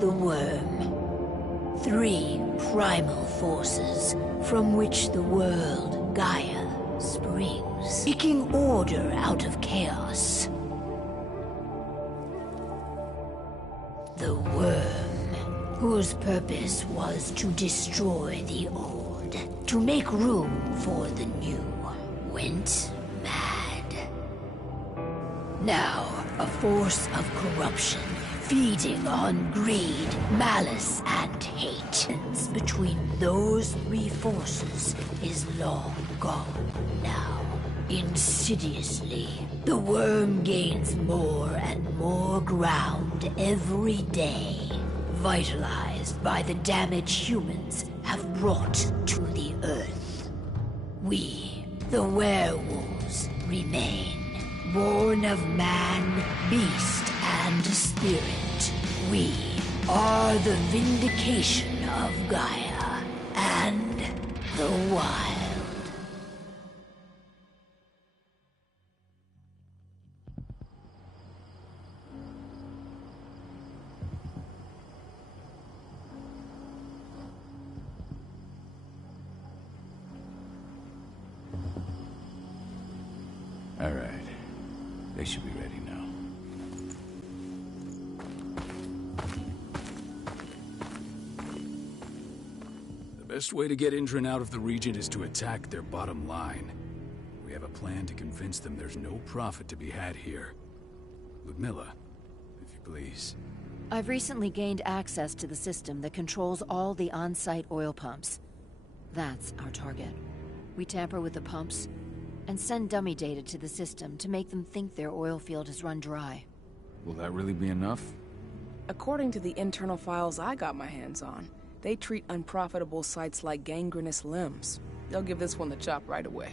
the worm. 3 primal forces from which the world, Gaia, springs, seeking order out of chaos. The worm, whose purpose was to destroy the old, to make room for the new, went mad. Now, a force of corruption, feeding on greed, malice, and hate. Between those 3 forces is long gone now. Insidiously, the worm gains more and more ground every day, vitalized by the damage humans have brought to the Earth. We, the werewolves, remain. Born of man, beast, and spirit, we are the vindication of Gaia and the wild. All right. They should be ready now. The best way to get Indran out of the region is to attack their bottom line. We have a plan to convince them there's no profit to be had here. Ludmilla, if you please. I've recently gained access to the system that controls all the on-site oil pumps. That's our target. We tamper with the pumps and send dummy data to the system to make them think their oil field has run dry. Will that really be enough? According to the internal files I got my hands on, they treat unprofitable sites like gangrenous limbs. They'll give this one the chop right away.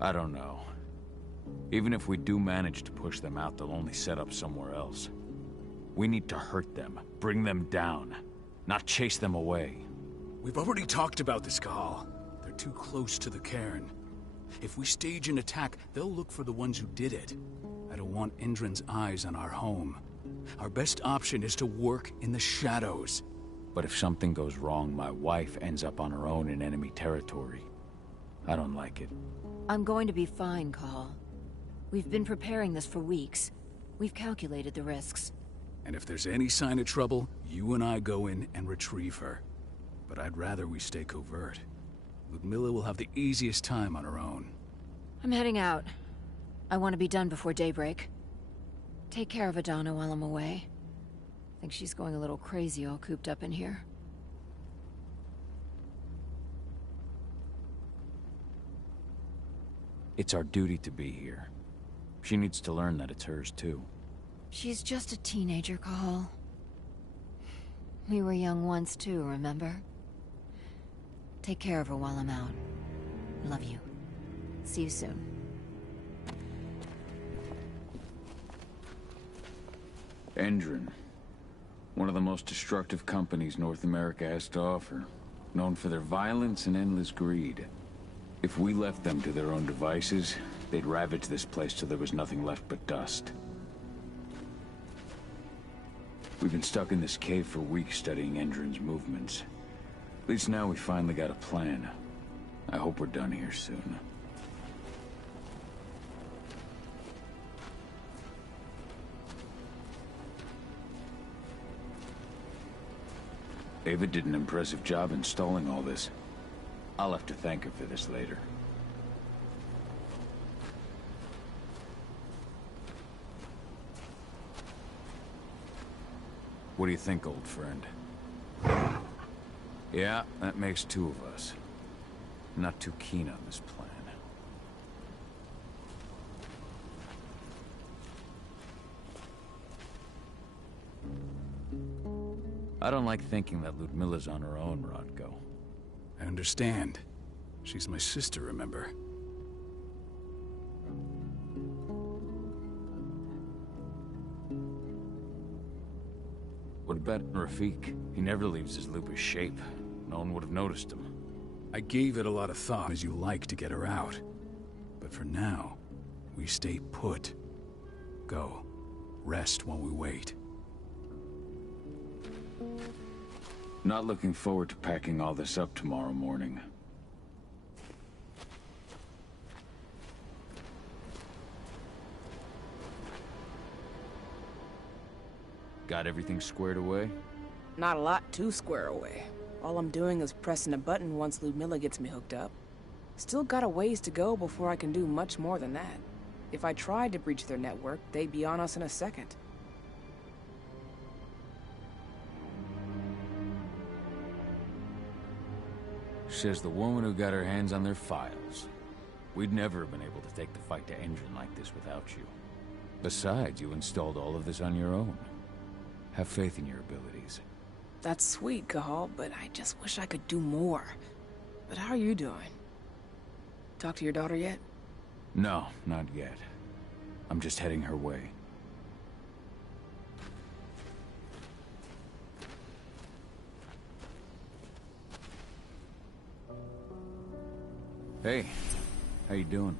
I don't know. Even if we do manage to push them out, they'll only set up somewhere else. We need to hurt them, bring them down, not chase them away. We've already talked about this, Cahal. They're too close to the cairn. If we stage an attack, they'll look for the ones who did it. I don't want Indran's eyes on our home. Our best option is to work in the shadows. But if something goes wrong, my wife ends up on her own in enemy territory. I don't like it. I'm going to be fine, Cahal. We've been preparing this for weeks. We've calculated the risks. And if there's any sign of trouble, you and I go in and retrieve her. But I'd rather we stay covert. Ludmilla will have the easiest time on her own. I'm heading out. I want to be done before daybreak. Take care of Adana while I'm away. I think she's going a little crazy all cooped up in here. It's our duty to be here. She needs to learn that it's hers too. She's just a teenager, Cahal. We were young once too, remember? Take care of her while I'm out. Love you. See you soon. Indran. One of the most destructive companies North America has to offer. Known for their violence and endless greed. If we left them to their own devices, they'd ravage this place till there was nothing left but dust. We've been stuck in this cave for weeks studying Indran's movements. At least now we finally got a plan. I hope we're done here soon. Ava did an impressive job installing all this. I'll have to thank her for this later. What do you think, old friend? Yeah, that makes 2 of us. I'm not too keen on this plan. I don't like thinking that Ludmilla's on her own, Rodko. I understand. She's my sister, remember? bet on Rafik. He never leaves his lupus shape. No one would have noticed him. I gave it a lot of thought as you like to get her out. But for now, we stay put. Go. Rest while we wait. Not looking forward to packing all this up tomorrow morning. Got everything squared away? Not a lot to square away. All I'm doing is pressing a button once Ludmilla gets me hooked up. Still got a ways to go before I can do much more than that. If I tried to breach their network, they'd be on us in a second. Says the woman who got her hands on their files. We'd never have been able to take the fight to Endron like this without you. Besides, you installed all of this on your own. Have faith in your abilities. That's sweet, Cahal, but I just wish I could do more. But how are you doing? Talk to your daughter yet? No, not yet. I'm just heading her way. Hey, how you doing?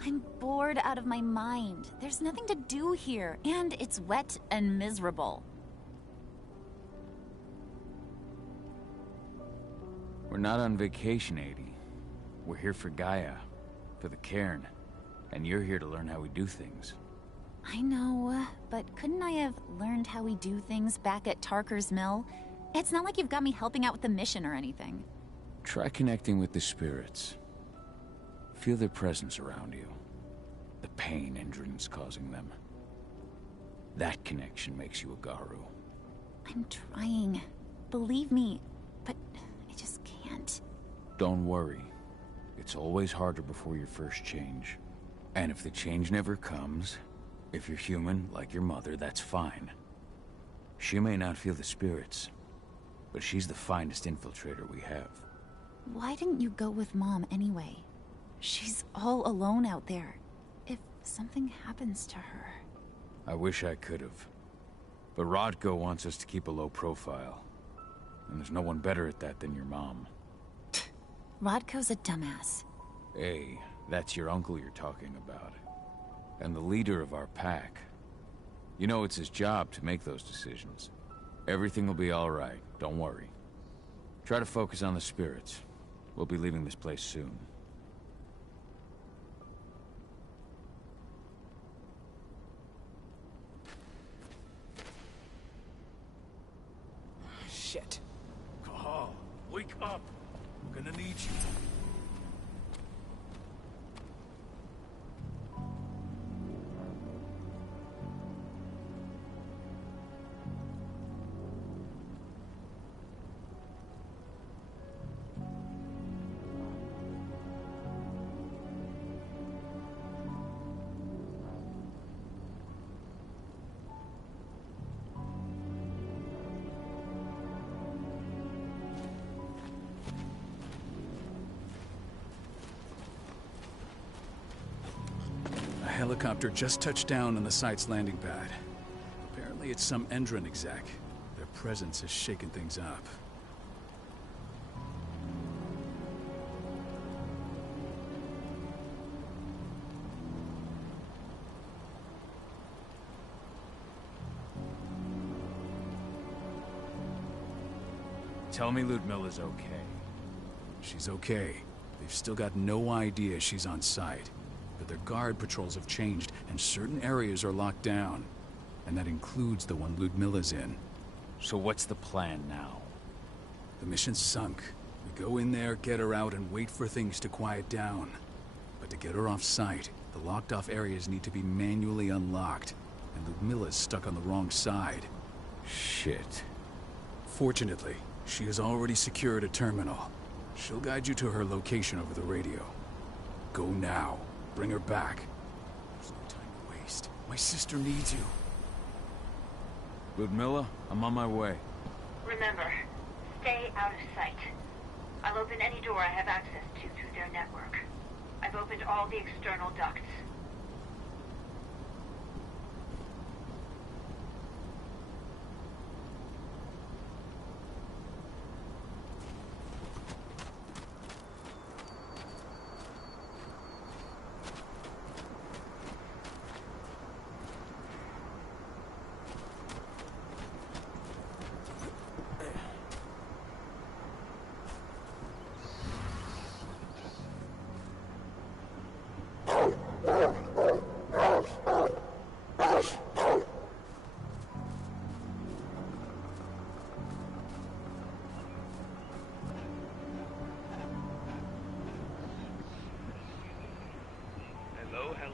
I'm bored out of my mind. There's nothing to do here, and it's wet and miserable. We're not on vacation, Adie. We're here for Gaia, for the cairn, and you're here to learn how we do things. I know, but couldn't I have learned how we do things back at Tarker's Mill? It's not like you've got me helping out with the mission or anything. Try connecting with the spirits. Feel their presence around you. The pain Endron's causing them. That connection makes you a Garu. I'm trying. Believe me, but I just can't. Don't worry. It's always harder before your first change. And if the change never comes, if you're human, like your mother, that's fine. She may not feel the spirits, but she's the finest infiltrator we have. Why didn't you go with Mom anyway? She's all alone out there. If something happens to her... I wish I could have. But Rodko wants us to keep a low profile. And there's no one better at that than your mom. Rodko's a dumbass. Hey, that's your uncle you're talking about. And the leader of our pack. You know it's his job to make those decisions. Everything will be all right, don't worry. Try to focus on the spirits. We'll be leaving this place soon. Shit. Cahal, wake up! I'm gonna need you. A helicopter just touched down on the site's landing pad. Apparently it's some Endron exec. Their presence has shaken things up. Tell me Ludmilla's okay. She's okay. They've still got no idea she's on site. But their guard patrols have changed, and certain areas are locked down. And that includes the one Ludmilla's in. So what's the plan now? The mission's sunk. We go in there, get her out, and wait for things to quiet down. But to get her off site, the locked-off areas need to be manually unlocked. And Ludmilla's stuck on the wrong side. Shit. Fortunately, she has already secured a terminal. She'll guide you to her location over the radio. Go now. Bring her back. There's no time to waste. My sister needs you. Ludmilla, I'm on my way. Remember, stay out of sight. I'll open any door I have access to through their network. I've opened all the external ducts.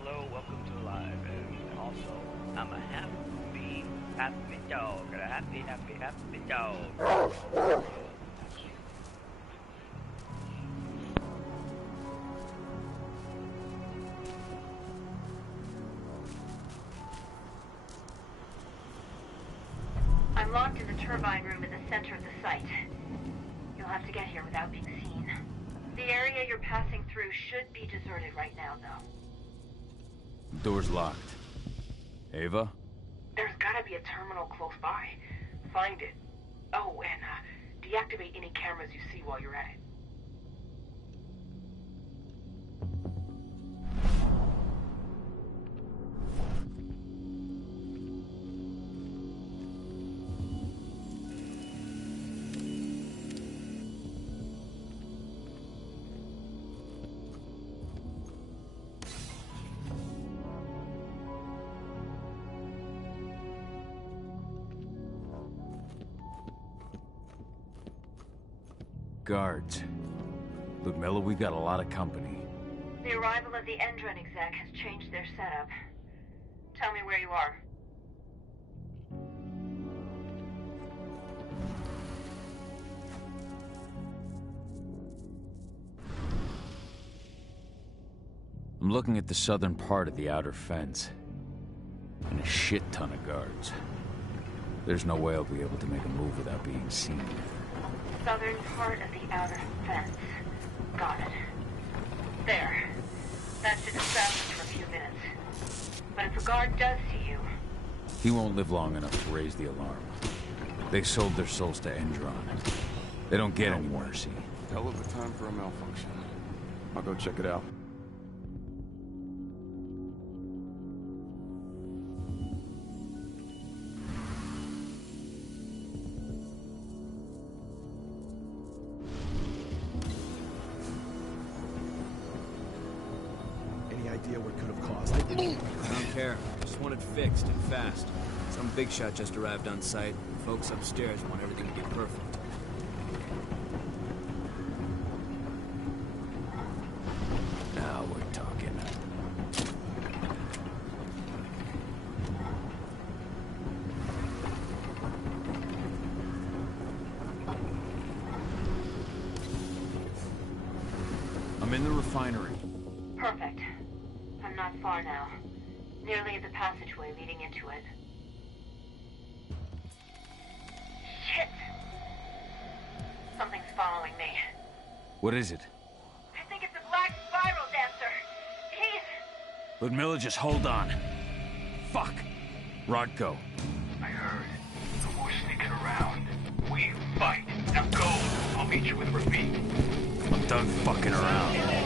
hello, welcome to Live. And also, I'm a happy dog. A happy dog. I'm locked in the turbine room in the center of the site. You'll have to get here without being seen. The area you're passing through should be deserted right now, though. Door's locked. Ava? There's gotta be a terminal close by. Find it. Oh, and deactivate any cameras you see while you're at it. Guards. Ludmilla, we got a lot of company. The arrival of the Endron exec has changed their setup. Tell me where you are. I'm looking at the southern part of the outer fence. And a shit ton of guards. There's no way I'll be able to make a move without being seen. Southern part of the outer fence. Got it. There. That should distract them for a few minutes. But if a guard does see you... He won't live long enough to raise the alarm. They sold their souls to Endron. They don't get any mercy. Hell of a time for a malfunction. I'll go check it out. What could have caused it. I don't care. Just want it fixed and fast. Some big shot just arrived on site. The folks upstairs want everything to be perfect. Now we're talking. I'm in the refinery. Perfect. I'm not far now. Nearly at the passageway leading into it. Shit! Something's following me. What is it? I think it's a black spiral dancer. He's... Ludmilla, just hold on. Fuck! Rodko. I heard. No more sneaking around. We fight. Now go. I'll meet you with Rafik. I'm done fucking around.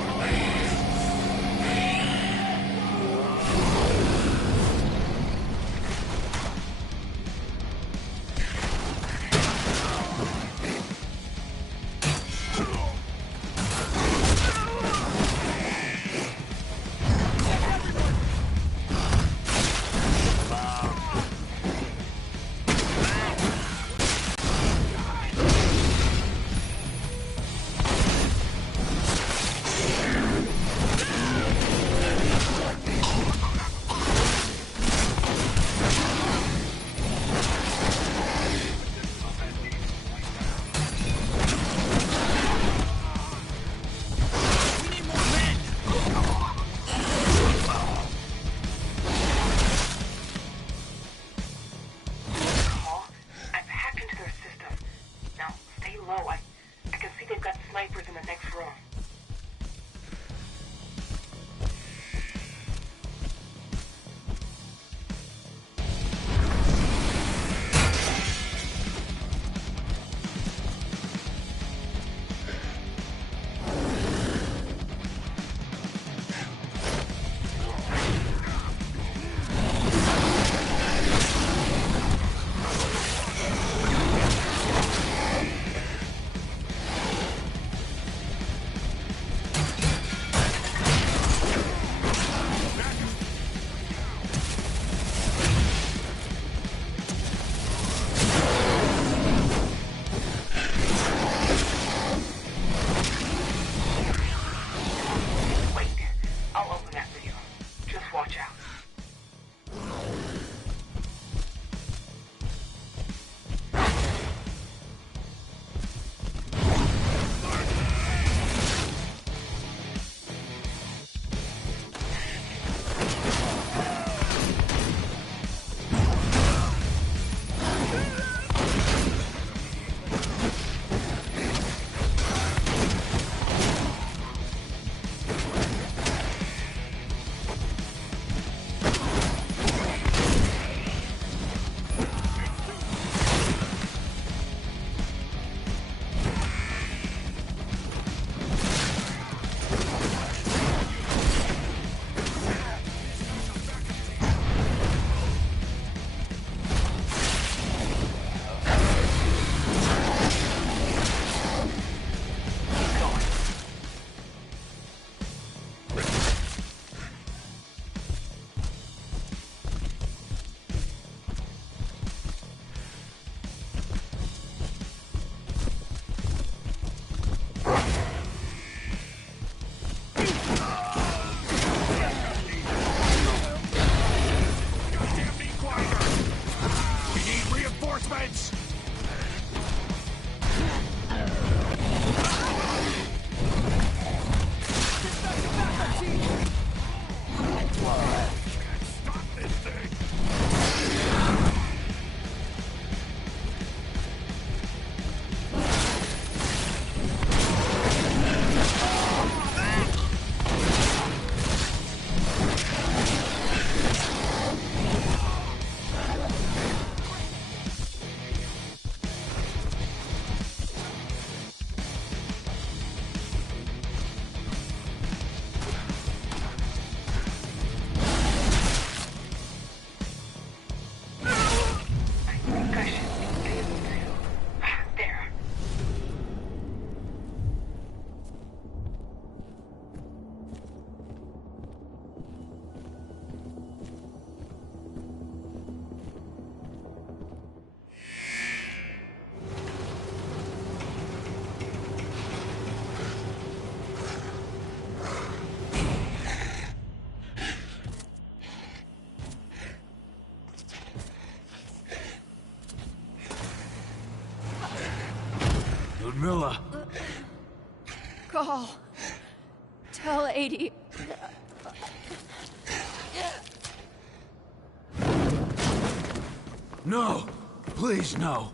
Call. Tell 80. No! Please, no!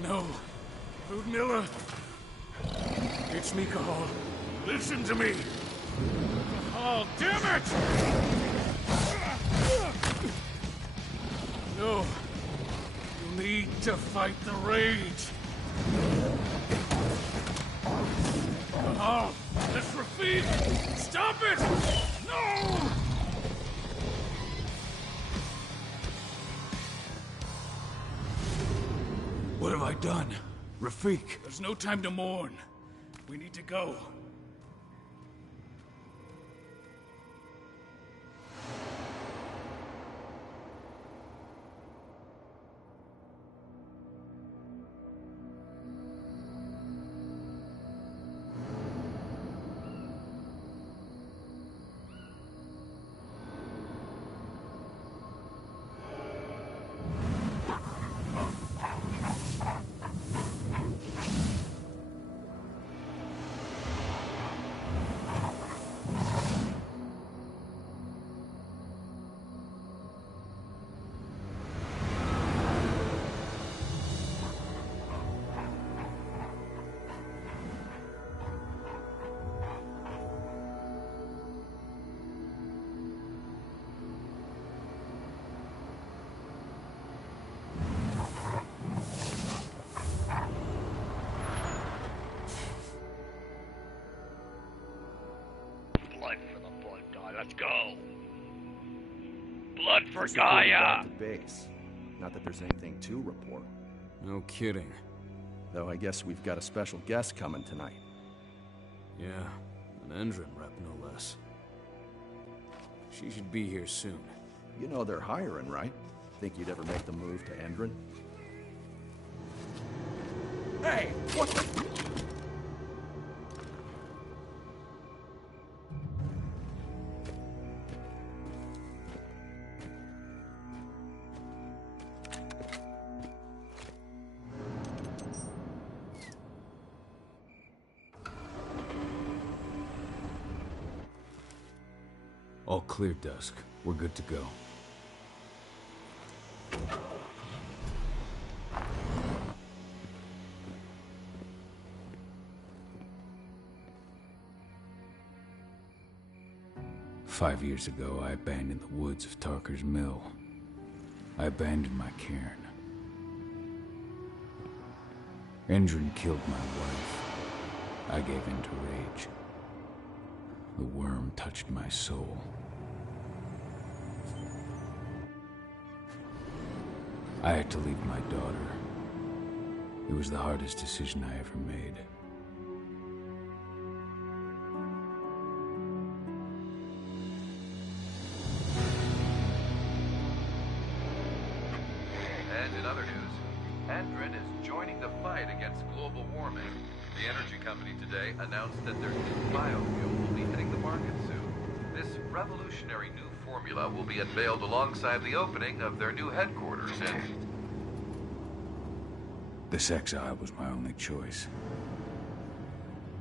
No. Ludmilla. It's me, Cahal. Listen to me. Cahal, damn it! No. You need to fight the rage. Cahal, that's Rafik! Stop it! No! What have I done? Rafik. There's no time to mourn. We need to go. Let's go. Blood for Just Gaia! back to base. Not that there's anything to report. No kidding. Though I guess we've got a special guest coming tonight. Yeah, an Endrin rep, no less. She should be here soon. You know they're hiring, right? Think you'd ever make the move to Endrin? Hey! What the... All clear, Dusk. We're good to go. "5 years ago, I abandoned the woods of Tarker's Mill. I abandoned my cairn. Endrin killed my wife. I gave in to rage. The worm touched my soul. I had to leave my daughter. It was the hardest decision I ever made. warming, the energy company today announced that their new biofuel will be hitting the market soon. This revolutionary new formula will be unveiled alongside the opening of their new headquarters in... This exile was my only choice.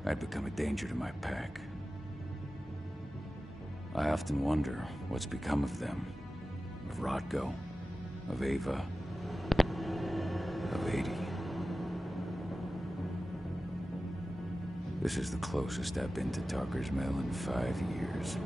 I'd become a danger to my pack. I often wonder what's become of them. Of Rodko, of Ava, of 80. This is the closest I've been to Tarker's Mill in 5 years.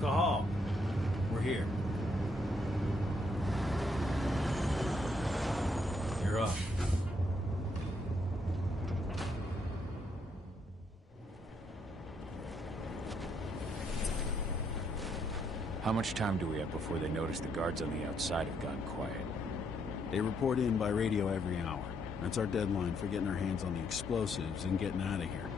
Cahal, we're here. You're up. How much time do we have before they notice the guards on the outside have gone quiet? They report in by radio every hour. That's our deadline for getting our hands on the explosives and getting out of here.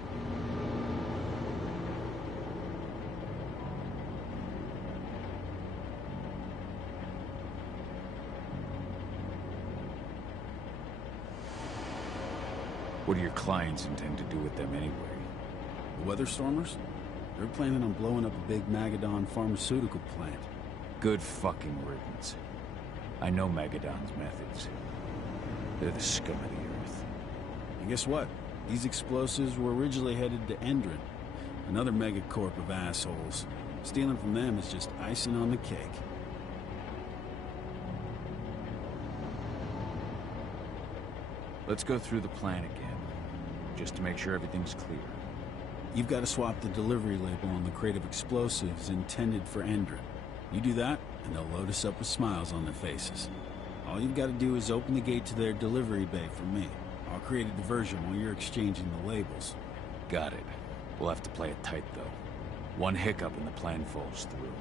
What do your clients intend to do with them anyway? The Weatherstormers? They're planning on blowing up a big Magadon pharmaceutical plant. Good fucking riddance. I know Magadon's methods. They're the scum of the earth. And guess what? These explosives were originally headed to Endron, another megacorp of assholes. Stealing from them is just icing on the cake. Let's go through the plan again, just to make sure everything's clear. You've got to swap the delivery label on the crate of explosives intended for Endron. You do that, and they'll load us up with smiles on their faces. All you've got to do is open the gate to their delivery bay for me. I'll create a diversion while you're exchanging the labels. Got it. We'll have to play it tight, though. One hiccup and the plan falls through.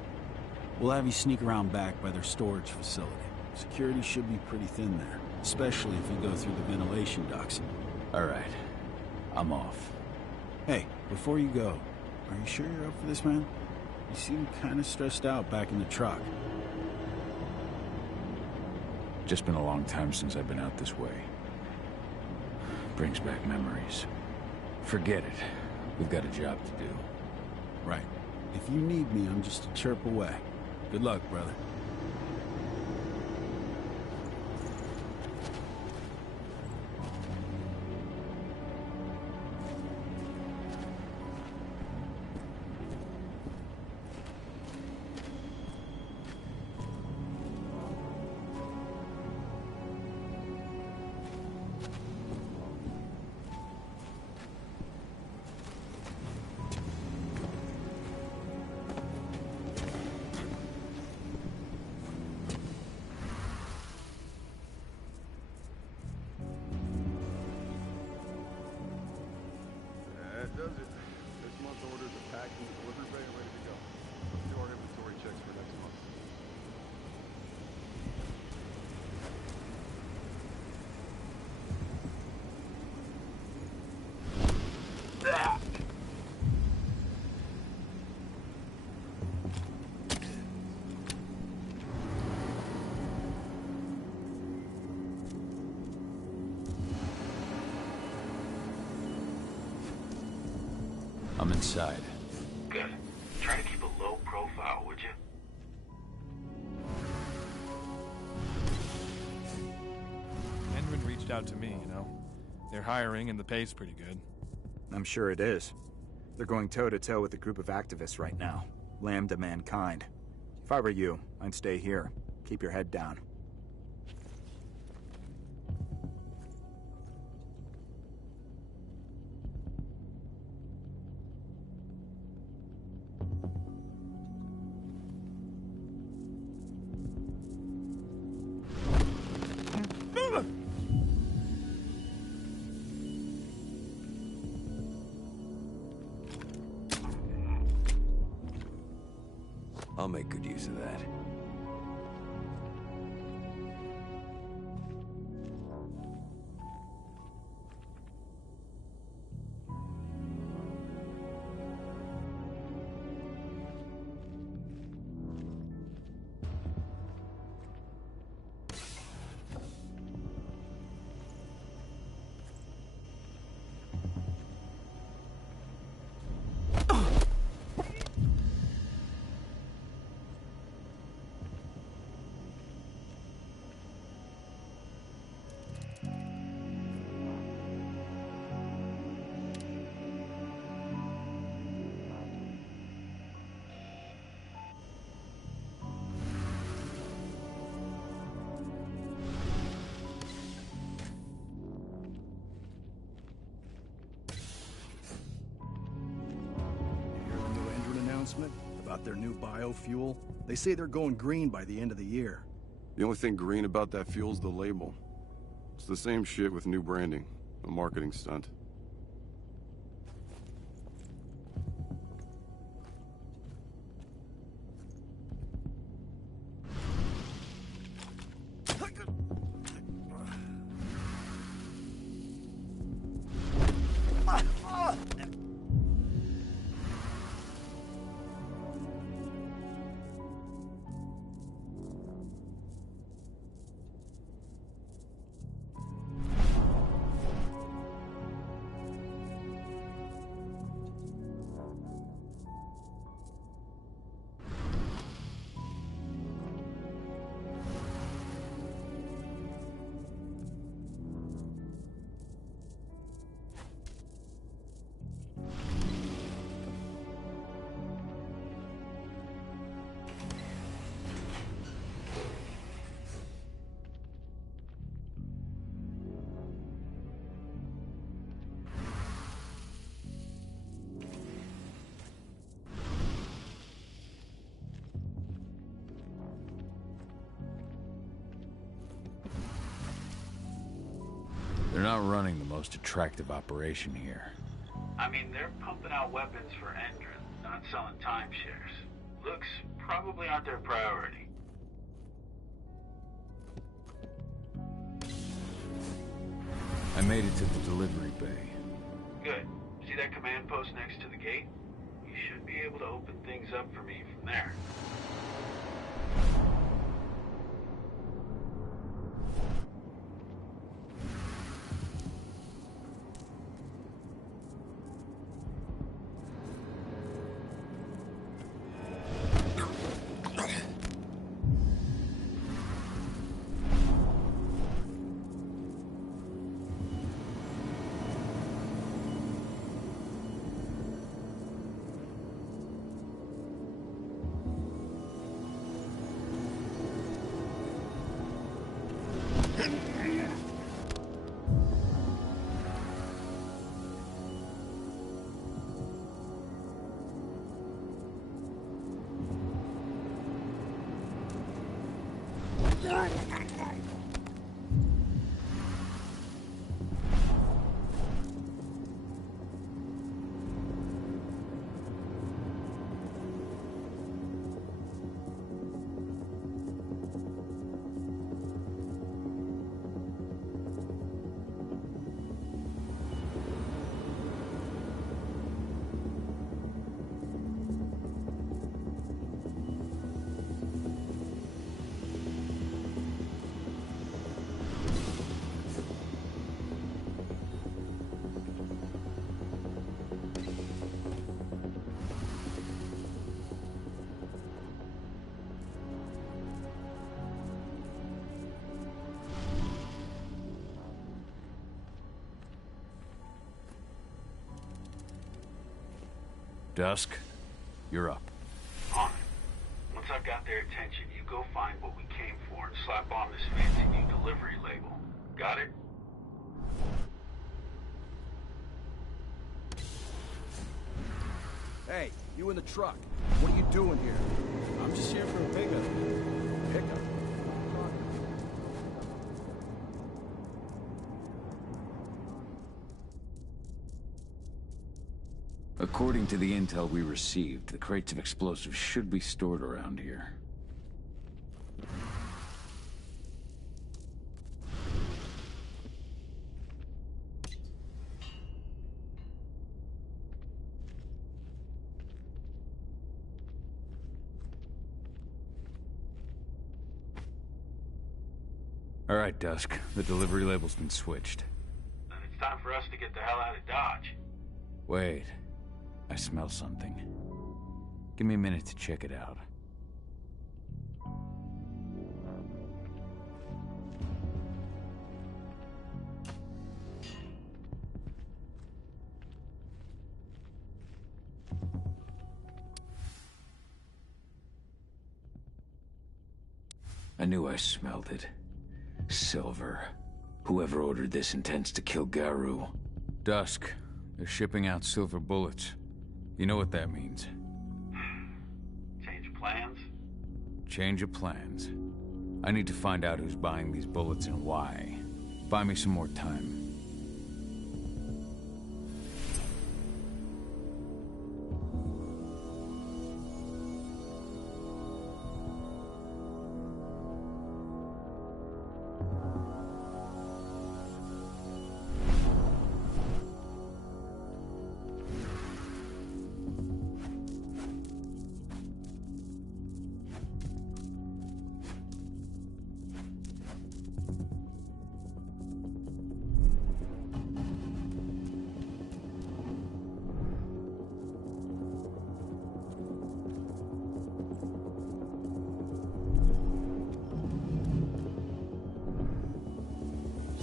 We'll have you sneak around back by their storage facility. Security should be pretty thin there, especially if you go through the ventilation ducts. All right. I'm off. Hey, before you go, are you sure you're up for this, man? You seem kind of stressed out back in the truck. Just been a long time since I've been out this way. Brings back memories. Forget it. We've got a job to do. Right. If you need me, I'm just a chirp away. Good luck, brother. That does it. This month's orders are packed in the delivery bay and ready to go. Let's do our inventory checks for next month. I'm inside. Good. Try to keep a low profile, would you? Endron reached out to me, you know. They're hiring and the pay's pretty good. I'm sure it is. They're going toe-to-toe with a group of activists right now. Lambda mankind. If I were you, I'd stay here. Keep your head down. I'll make good use of that. announcement about their new biofuel? They say they're going green by the end of the year. The only thing green about that fuel's the label. It's the same shit with new branding. A marketing stunt. They're not running the most attractive operation here. I mean, they're pumping out weapons for Endron, not selling timeshares. Looks probably aren't their priority. I made it to the delivery bay. Good. See that command post next to the gate? You should be able to open things up for me from there. Dusk, you're up. On it. Once I've got their attention, you go find what we came for and slap on this fancy new delivery label. Got it? Hey, you in the truck. What are you doing here? I'm just here for a pickup. Pickup? According to the intel we received, the crates of explosives should be stored around here. All right, Dusk. The delivery label's been switched. Then it's time for us to get the hell out of Dodge. Wait. I smell something. Give me a minute to check it out. I knew I smelled it. Silver. Whoever ordered this intends to kill Garou. Dusk. They're shipping out silver bullets. You know what that means. Change of plans. I need to find out who's buying these bullets and why. Buy me some more time.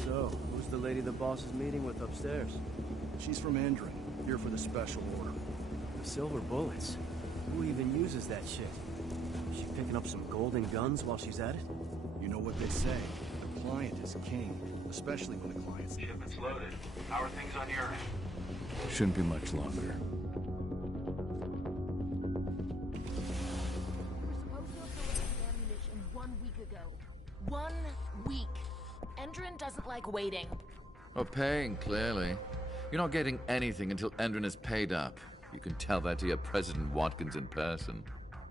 So, who's the lady the boss is meeting with upstairs? She's from Endrin, here for the special order. The silver bullets? Who even uses that shit? She picking up some golden guns while she's at it? You know what they say, the client is king, especially when the client's... Shipment's loaded. How are things on your end? Shouldn't be much longer. Ammunition 1 week ago. 1 week. Endrin doesn't like waiting. Oh, paying, clearly. You're not getting anything until Endrin is paid up. You can tell that to your President Watkins in person.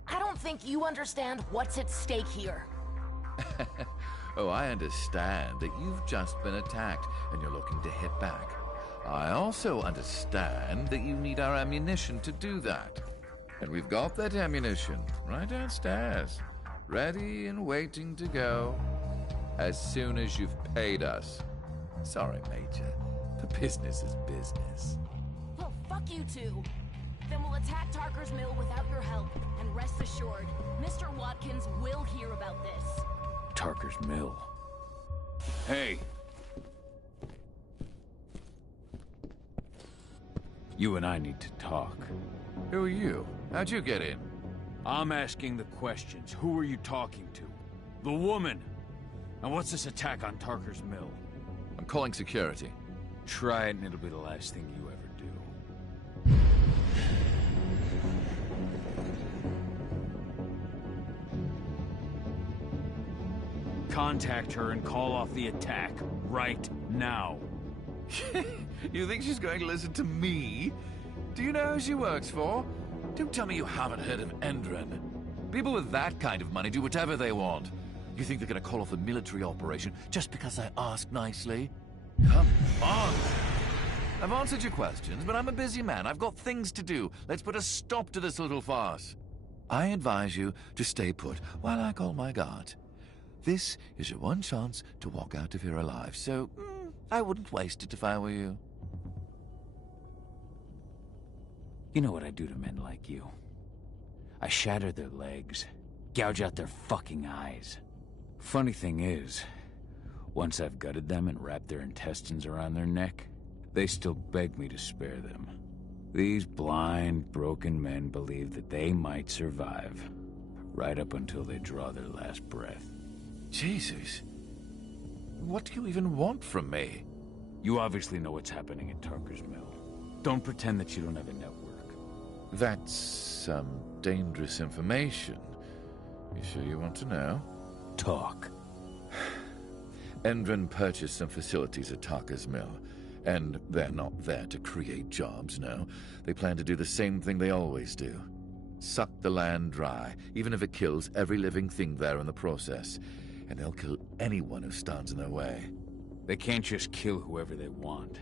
I don't think you understand what's at stake here. Oh, I understand that you've just been attacked and you're looking to hit back. I also understand that you need our ammunition to do that. And we've got that ammunition right downstairs, ready and waiting to go as soon as you've paid us. Sorry, Major, but business is business. Well, fuck you two. Then we'll attack Tarker's Mill without your help. And rest assured, Mr. Watkins will hear about this. Tarker's Mill. Hey! You and I need to talk. Who are you? How'd you get in? I'm asking the questions. Who are you talking to? The woman! And what's this attack on Tarker's Mill? I'm calling security. Try it and it'll be the last thing you ever do. Contact her and call off the attack right now. You think she's going to listen to me? Do you know who she works for? Don't tell me you haven't heard of Endrin. People with that kind of money do whatever they want. You think they're going to call off a military operation just because I asked nicely? Come on! I've answered your questions, but I'm a busy man. I've got things to do. Let's put a stop to this little farce. I advise you to stay put while I call my guard. This is your one chance to walk out of here alive, so I wouldn't waste it if I were you. You know what I do to men like you? I shatter their legs, gouge out their fucking eyes. Funny thing is, once I've gutted them and wrapped their intestines around their neck, they still beg me to spare them. These blind, broken men believe that they might survive, right up until they draw their last breath. Jesus. What do you even want from me? You obviously know what's happening at Tarker's Mill. Don't pretend that you don't have a network. That's some dangerous information. You sure you want to know? Talk. Endrin purchased some facilities at Tarker's Mill, and they're not there to create jobs, no. They plan to do the same thing they always do. Suck the land dry, even if it kills every living thing there in the process. And they'll kill anyone who stands in their way. They can't just kill whoever they want.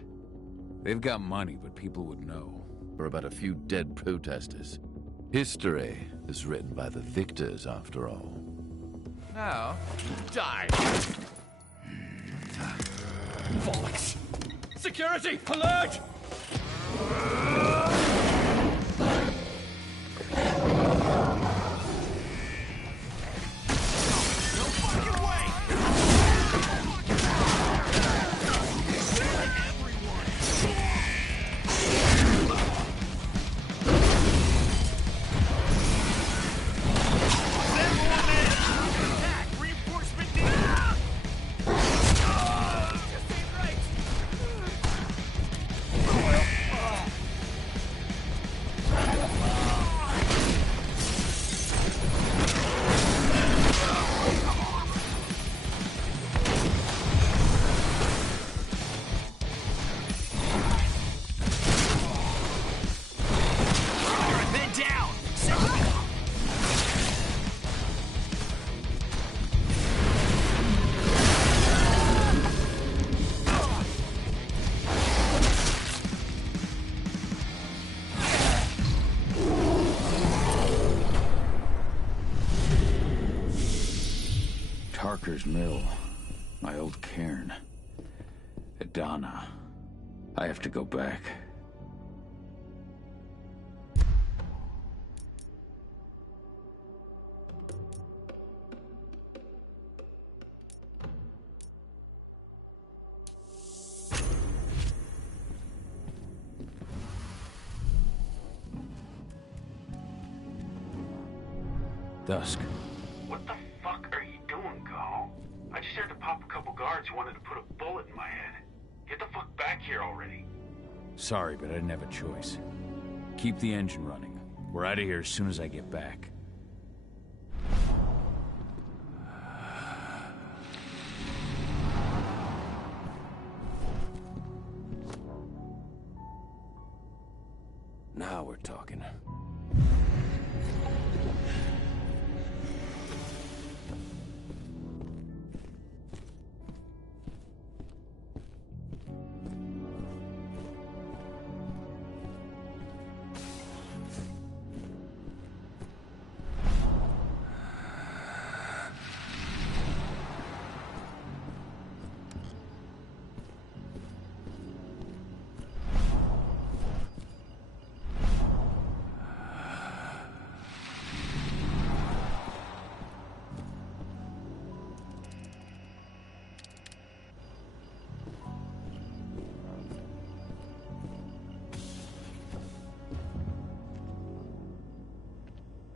They've got money, but people would know. Or about a few dead protesters. History is written by the victors, after all. Now, die! Bollocks! Security! Alert! Tarker's Mill. My old cairn. Adana. I have to go back. Dusk. What the fuck are you doing, Gal? I just had to pop a couple guards who wanted to put a bullet in my head. Get the fuck back here already. Sorry, but I didn't have a choice. Keep the engine running. We're out of here as soon as I get back. Now we're talking.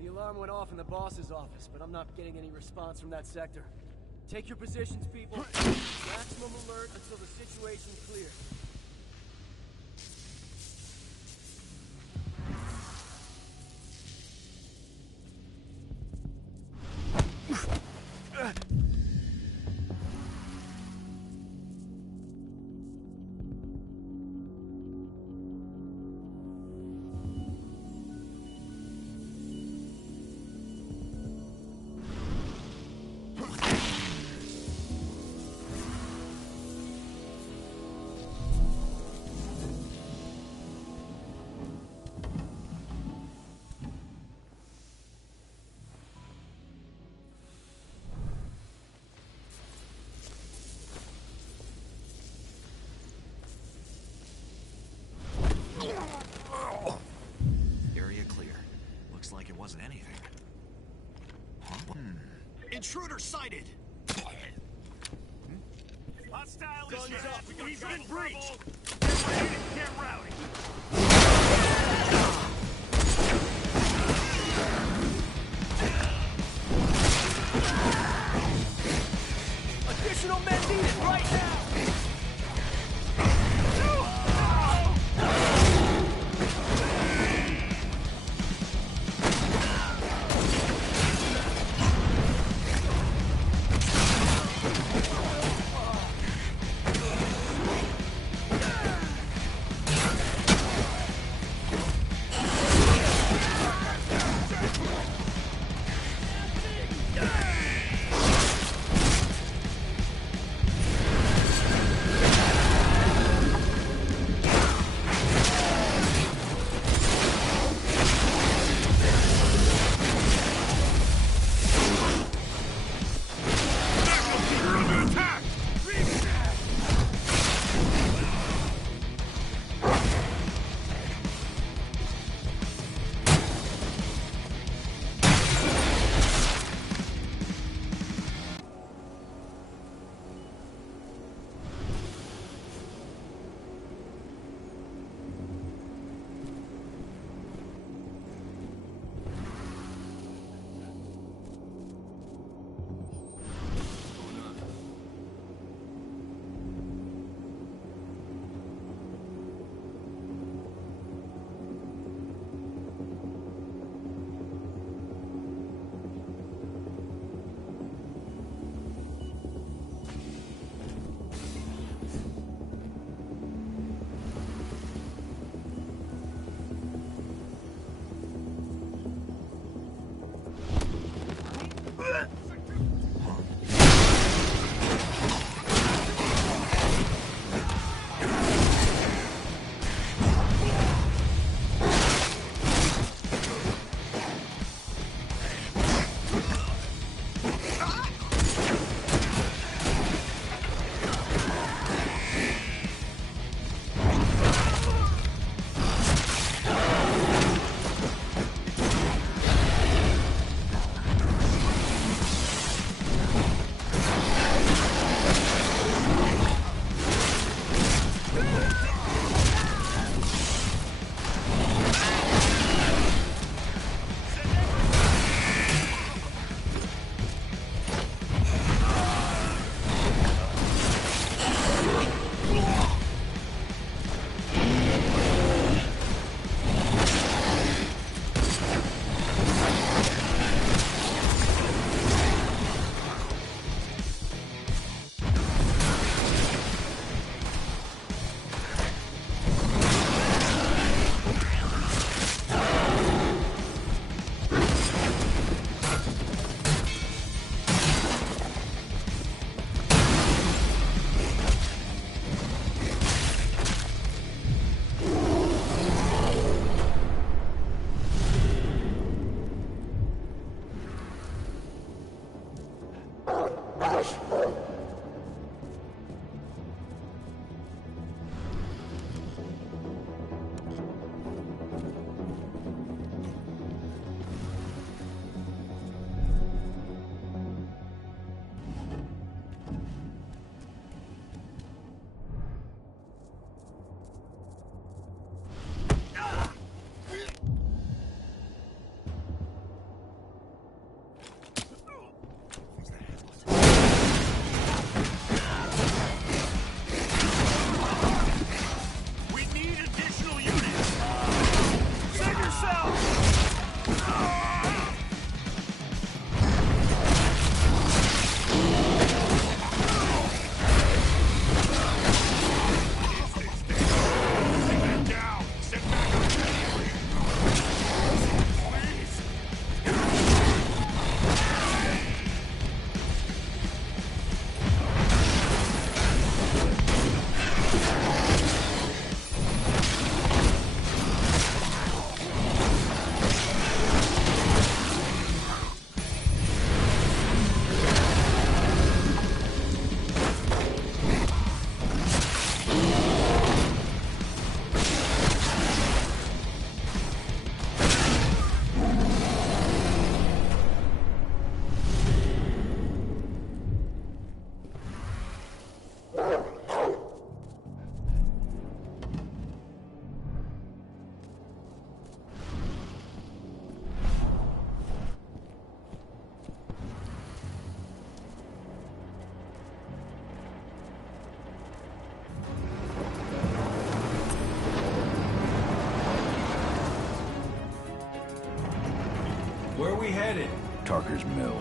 The alarm went off in the boss's office, but I'm not getting any response from that sector. Take your positions, people. Maximum alert until the situation's clear. Area clear. Looks like it wasn't anything. Huh? Intruder sighted! Hostile Guns is up. We've Got been trouble. breached. Get ready to get rowdy. Additional men needed right now! Where are we headed? Tarker's Mill.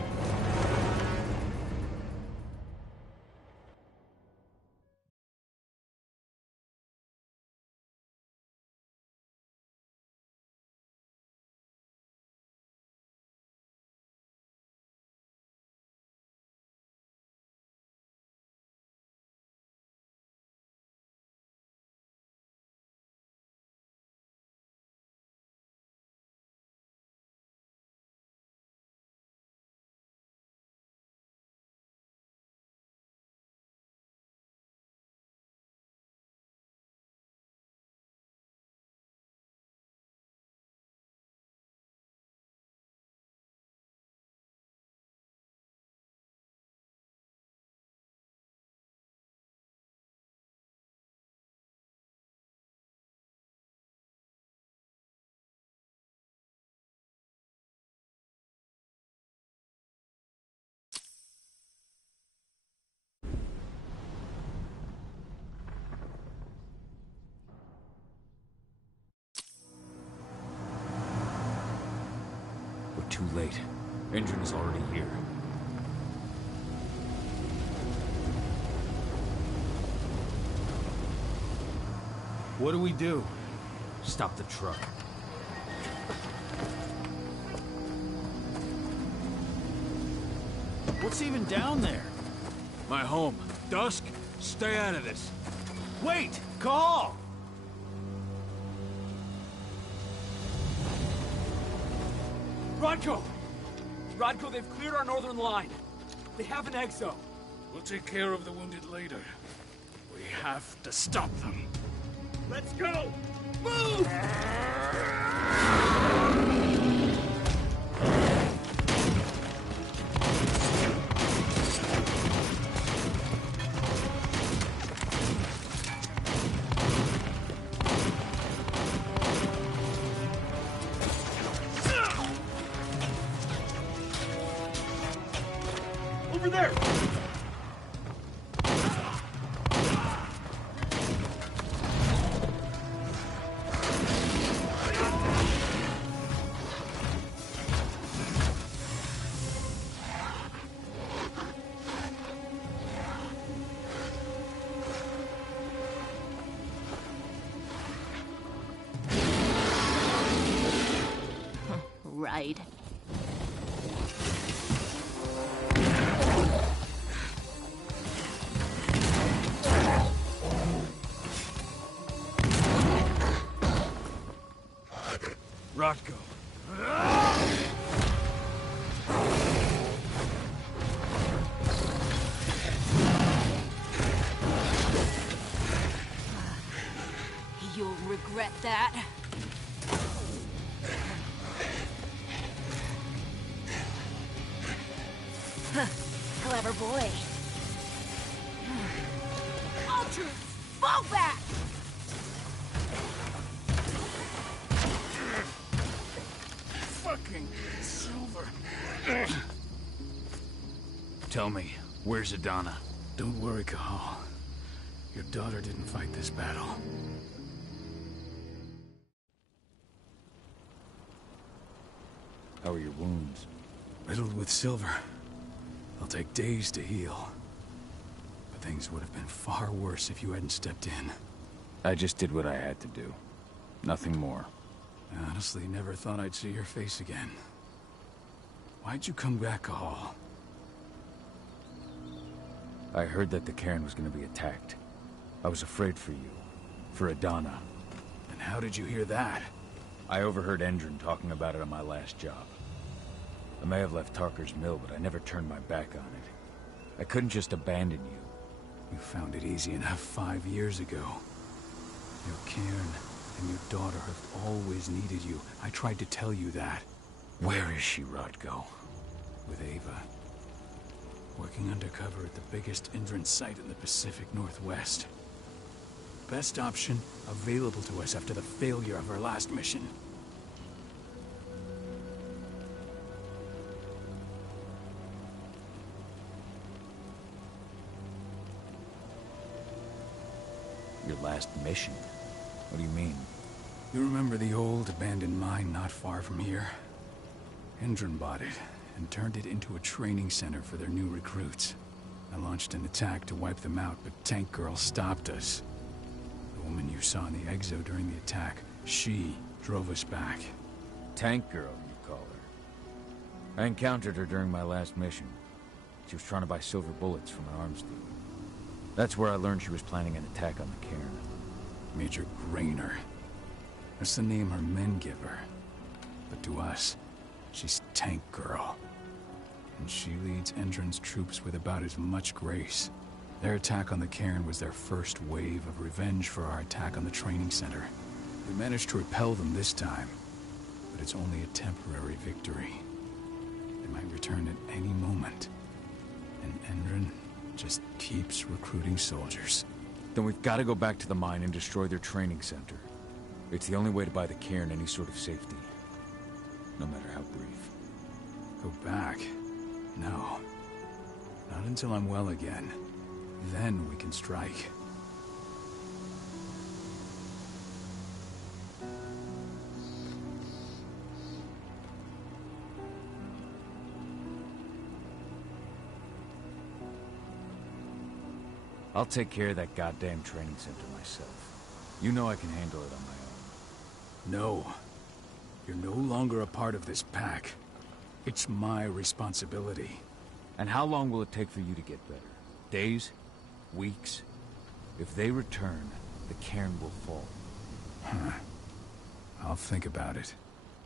We're too late. Endrin is already here. What do we do? Stop the truck. What's even down there? My home. Dusk, stay out of this. Wait! Call! Rodko! Rodko, they've cleared our northern line. They have an exo. We'll take care of the wounded later. We have to stop them. Let's go! Move! Over there! Right. Rodko. You'll regret that. Clever boy. All troops, fall back! Fucking Silver. Tell me, where's Adana? Don't worry, Cahal. Your daughter didn't fight this battle. How are your wounds? Riddled with silver. They'll take days to heal. But things would have been far worse if you hadn't stepped in. I just did what I had to do. Nothing more. I honestly never thought I'd see your face again. Why'd you come back, Cahal? I heard that the cairn was going to be attacked. I was afraid for you. For Adana. And how did you hear that? I overheard Endrin talking about it on my last job. I may have left Tarker's Mill, but I never turned my back on it. I couldn't just abandon you. You found it easy enough 5 years ago. Your cairn and your daughter have always needed you. I tried to tell you that. Where is she, Rodko? With Ava. Working undercover at the biggest Endrin site in the Pacific Northwest. Best option available to us after the failure of our last mission. Your last mission? What do you mean? You remember the old abandoned mine not far from here? Endron bought it and turned it into a training center for their new recruits. I launched an attack to wipe them out, but Tank Girl stopped us. The woman you saw in the exo during the attack, she drove us back. Tank Girl, you call her. I encountered her during my last mission. She was trying to buy silver bullets from an arms dealer. That's where I learned she was planning an attack on the cairn. Major Grainer. That's the name her men give her. But to us, she's Tank Girl. And she leads Endron's troops with about as much grace. Their attack on the cairn was their first wave of revenge for our attack on the training center. We managed to repel them this time, but it's only a temporary victory. They might return at any moment. And Endron just keeps recruiting soldiers. Then we've got to go back to the mine and destroy their training center. It's the only way to buy the cairn any sort of safety. No matter how brief. Go back? No. Not until I'm well again. Then we can strike. I'll take care of that goddamn training center myself. You know I can handle it on my own. No. You're no longer a part of this pack. It's my responsibility. And how long will it take for you to get better? Days? Weeks? If they return, the cairn will fall. Huh. I'll think about it.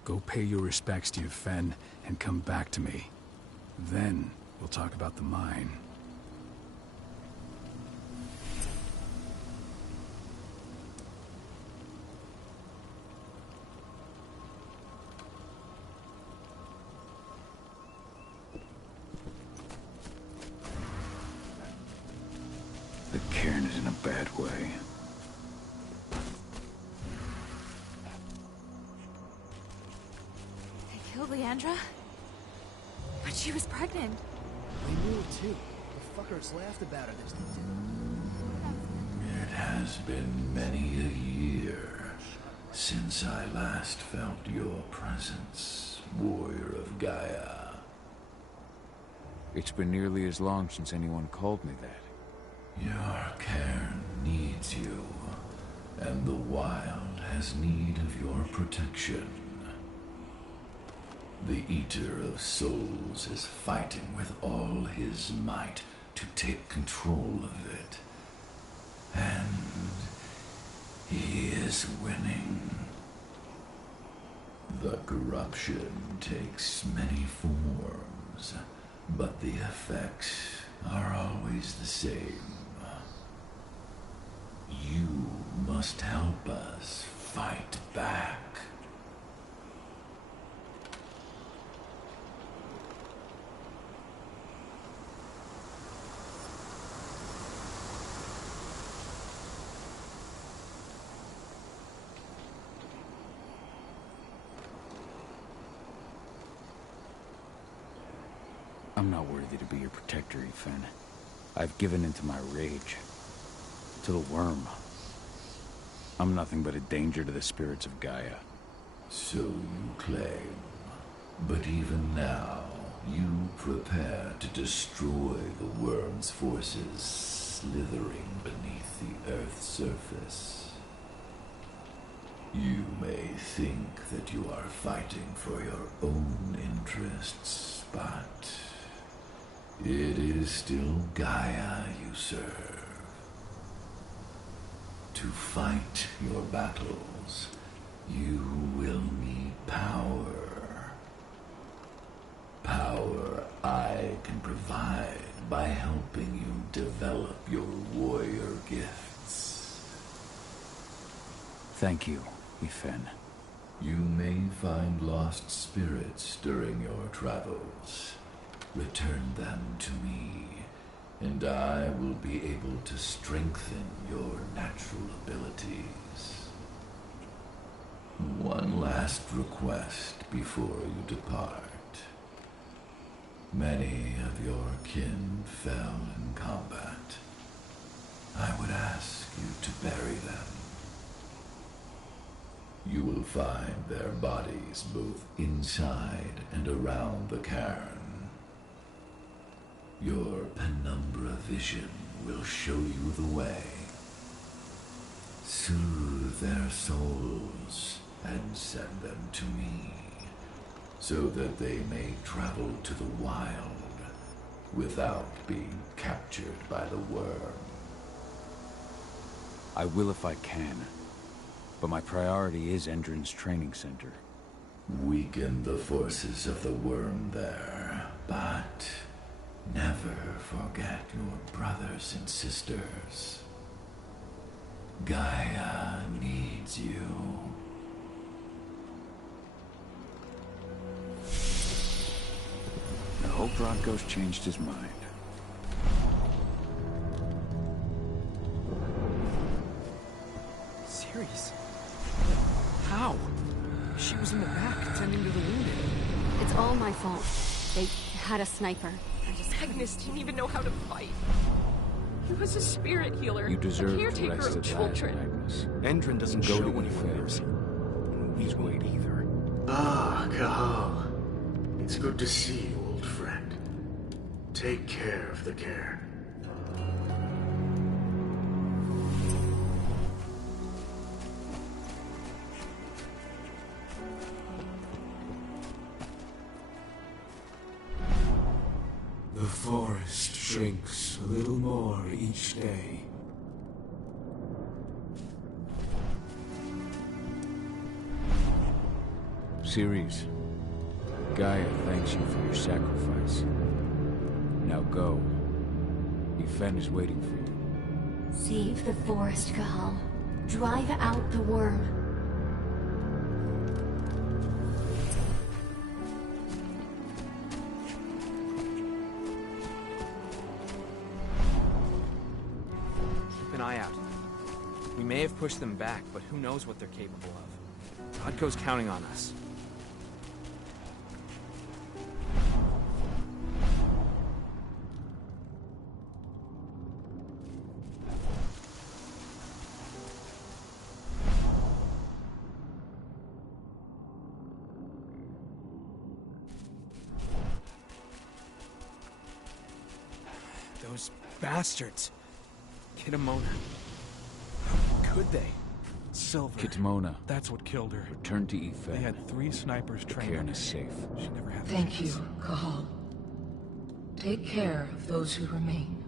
Go pay your respects to your Fen and come back to me. Then we'll talk about the mine. The cairn is in a bad way. They killed Leandra? But she was pregnant. They knew it too. The fuckers laughed about it as they did. It has been many a year since I last felt your presence, warrior of Gaia. It's been nearly as long since anyone called me that. Your cairn needs you, and the wild has need of your protection. The Eater of Souls is fighting with all his might to take control of it. And he is winning. The corruption takes many forms, but the effects are always the same. You must help us fight back. I'm not worthy to be your protector, Ethan. I've given into my rage. To the worm. I'm nothing but a danger to the spirits of Gaia. So you claim. But even now, you prepare to destroy the worm's forces slithering beneath the Earth's surface. You may think that you are fighting for your own interests, but it is still Gaia you serve. To fight your battles, you will need power. Power I can provide by helping you develop your warrior gifts. Thank you, Ethan. You may find lost spirits during your travels. Return them to me, and I will be able to strengthen your natural abilities. One last request before you depart. Many of your kin fell in combat. I would ask you to bury them. You will find their bodies both inside and around the cairn. Your penumbra vision will show you the way. Soothe their souls and send them to me, so that they may travel to the wild without being captured by the worm. I will if I can, but my priority is Endron's training center. Weaken the forces of the worm there, but never forget your brothers and sisters. Gaia needs you. I hope Rodko's changed his mind. Ceres? How? She was in the back, tending to the wounded. It's all my fault. They had a sniper. Magnus didn't even know how to fight. He was a spirit healer, You deserve a the caretaker rest of of that, children. Magnus. Endron doesn't Go show to any Ethan. fears. And we won't either. Ah, Kahal. It's good to see you, old friend. Take care of the cairn. The forest shrinks a little more each day. Ceres, Gaia thanks you for your sacrifice. Now go. Yfen is waiting for you. Save the forest, Kahal. Drive out the worm. Keep an eye out. We may have pushed them back, but who knows what they're capable of. Rodko's counting on us. Those bastards. Kitamona. How could they? Silver. Kitamona. That's what killed her. Return to Yfen. They had 3 snipers The trained cairn on is her. safe. She never had Thank you, Kahal. Take care of those who remain.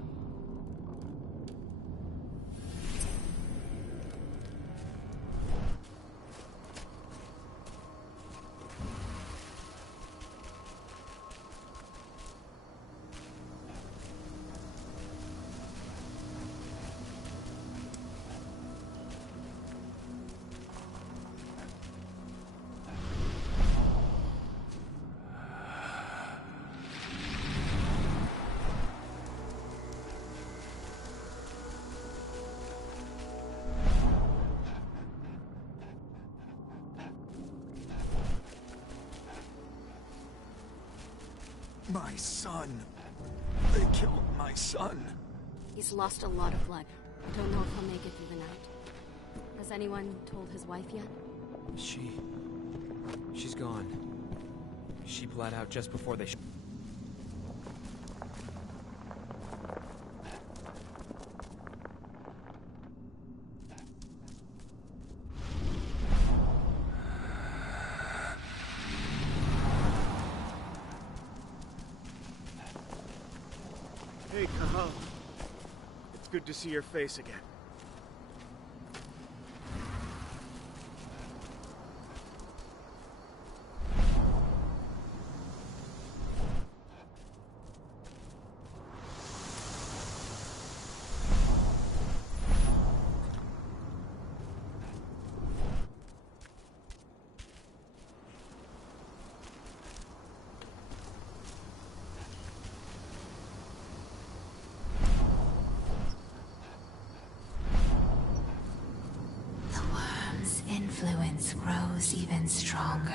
My son. They killed my son. He's lost a lot of blood. I don't know if he'll make it through the night. Has anyone told his wife yet? She's gone. She bled out just before they Hey, Kahal. It's good to see your face again. The worm's influence grows even stronger.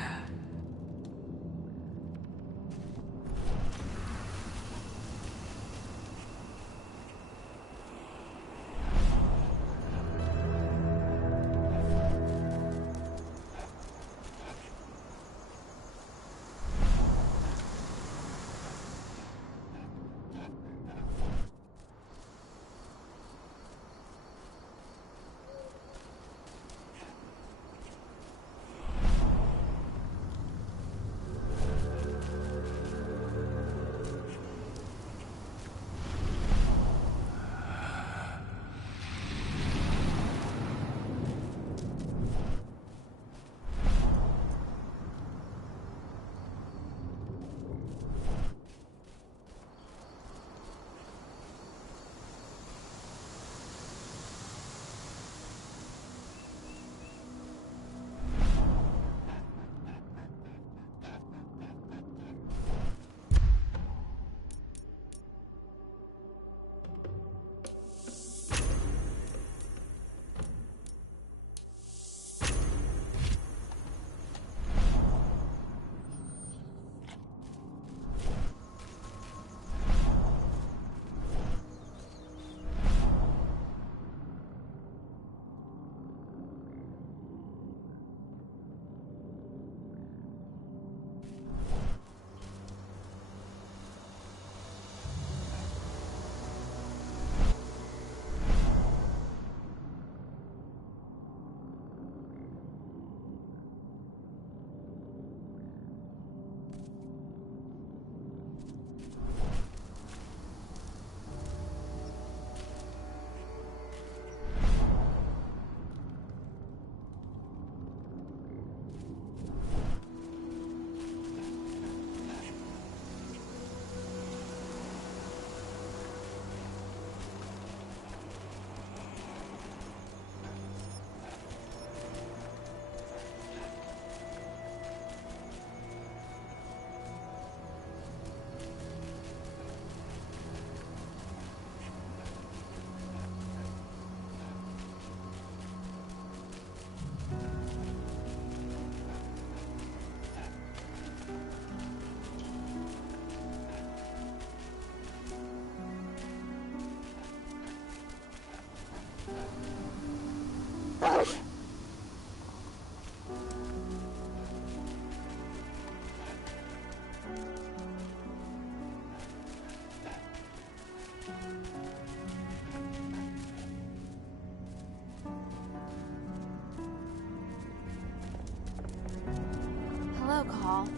Cahal.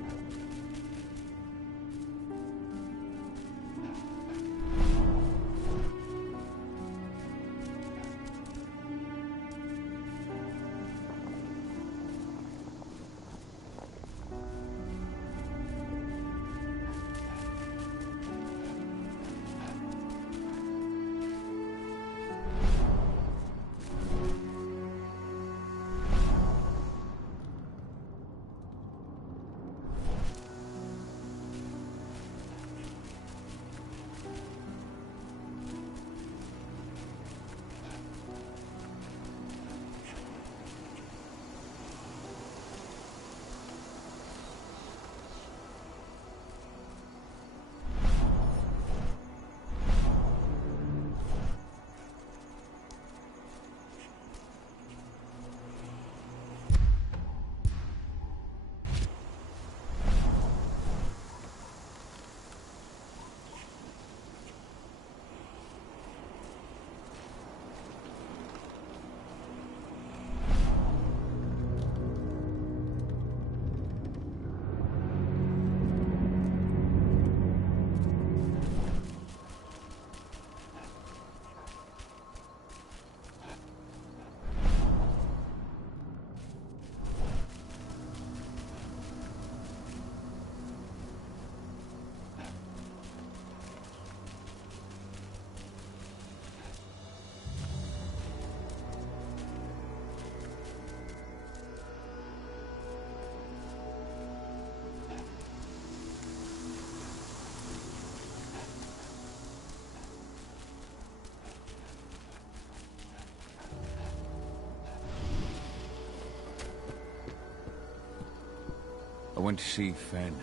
I went to see Fenn.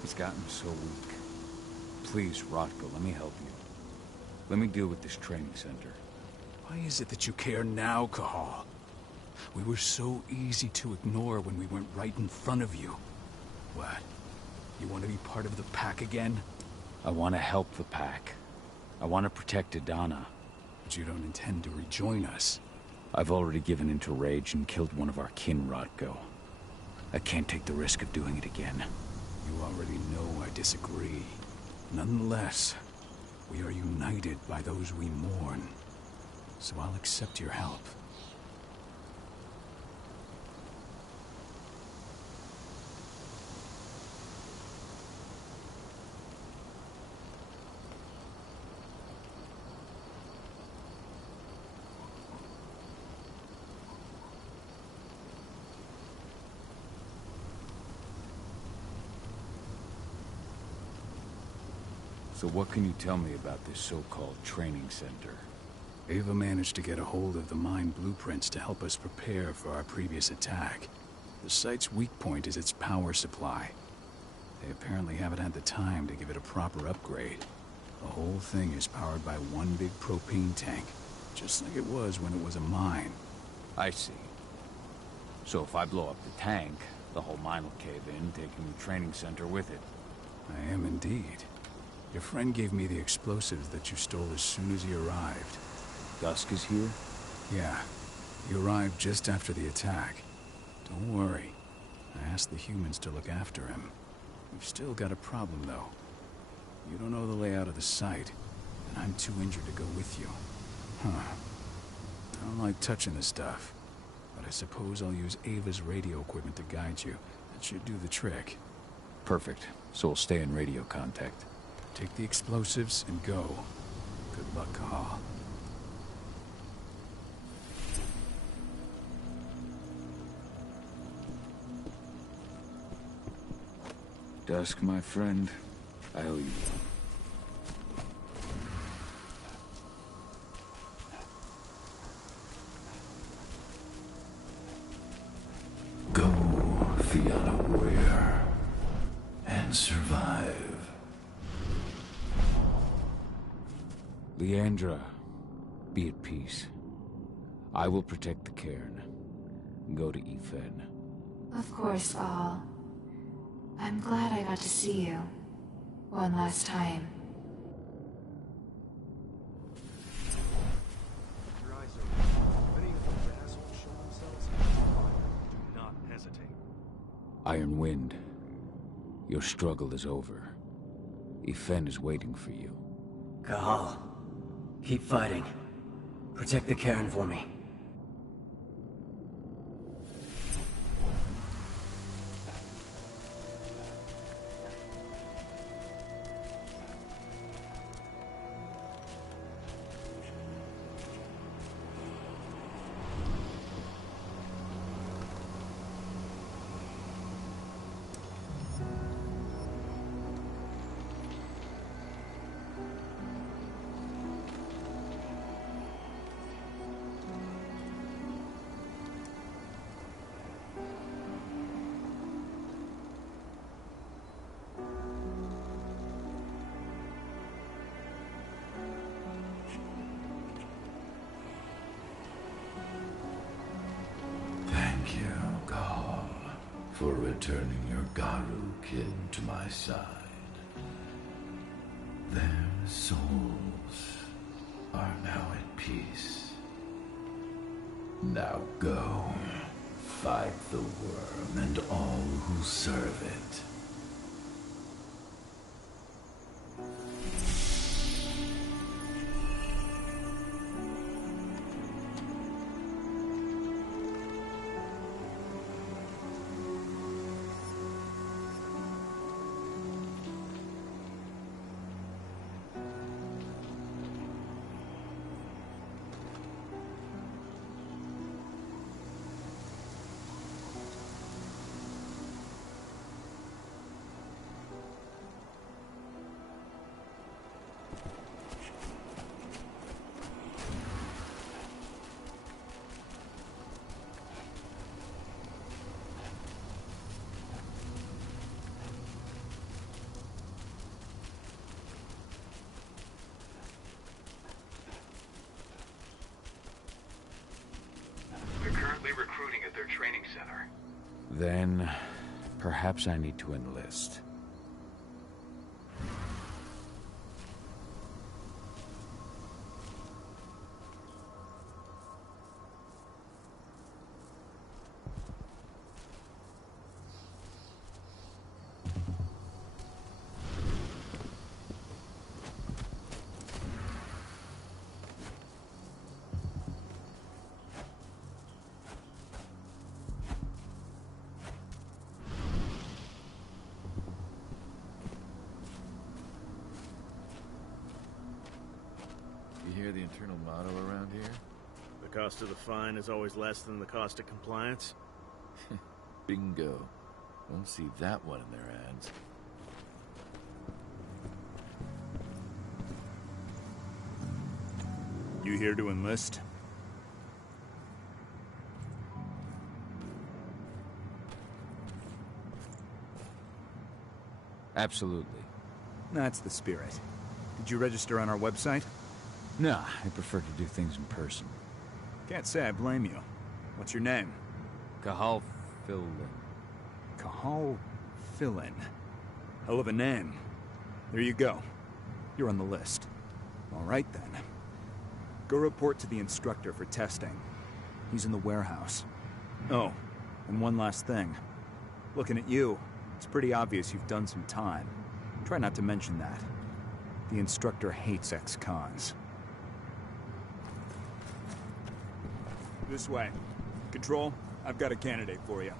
He's gotten so weak. Please, Rotko, let me help you. Let me deal with this training center. Why is it that you care now, Cahal? We were so easy to ignore when we went right in front of you. What? You want to be part of the pack again? I want to help the pack. I want to protect Adana. But you don't intend to rejoin us. I've already given into rage and killed one of our kin, Rotko. I can't take the risk of doing it again. You already know I disagree. Nonetheless, we are united by those we mourn. So I'll accept your help. So what can you tell me about this so-called training center? Ava managed to get a hold of the mine blueprints to help us prepare for our previous attack. The site's weak point is its power supply. They apparently haven't had the time to give it a proper upgrade. The whole thing is powered by one big propane tank, just like it was when it was a mine. I see. So if I blow up the tank, the whole mine will cave in, taking the training center with it. I am indeed. Your friend gave me the explosives that you stole as soon as he arrived. Dusk is here? Yeah. He arrived just after the attack. Don't worry. I asked the humans to look after him. We've still got a problem, though. You don't know the layout of the site, and I'm too injured to go with you. Huh. I don't like touching the stuff, but I suppose I'll use Ava's radio equipment to guide you. That should do the trick. Perfect. So we'll stay in radio contact. Take the explosives and go. Good luck, Cahal. Dusk, my friend, I owe you one. Go, Fianna warrior, and survive. Leandra, be at peace. I will protect the cairn. Go to Ethan. Of course, Cahal. I'm glad I got to see you. One last time. Your eyes open. If any of those assholes show themselves, fire. Do not hesitate. Iron Wind, your struggle is over. Ifen is waiting for you. Cahal, keep fighting. Protect the Cairn for me. Thank you, Gaul, for returning your Garu kin to my side. Their souls are now at peace. Now go, fight the worm and all who serve it. Recruiting at their training center. Then, perhaps I need to enlist. You hear the internal motto around here? The cost of the fine is always less than the cost of compliance? Bingo. Won't see that one in their ads. You here to enlist? Absolutely. That's the spirit. Did you register on our website? Nah, I prefer to do things in person. Can't say I blame you. What's your name? Cahal Philin. Cahal Philin. Hell of a name. There you go. You're on the list. All right, then. Go report to the instructor for testing. He's in the warehouse. Oh, and one last thing. Looking at you, it's pretty obvious you've done some time. Try not to mention that. The instructor hates ex-cons. This way. Control, I've got a candidate for you.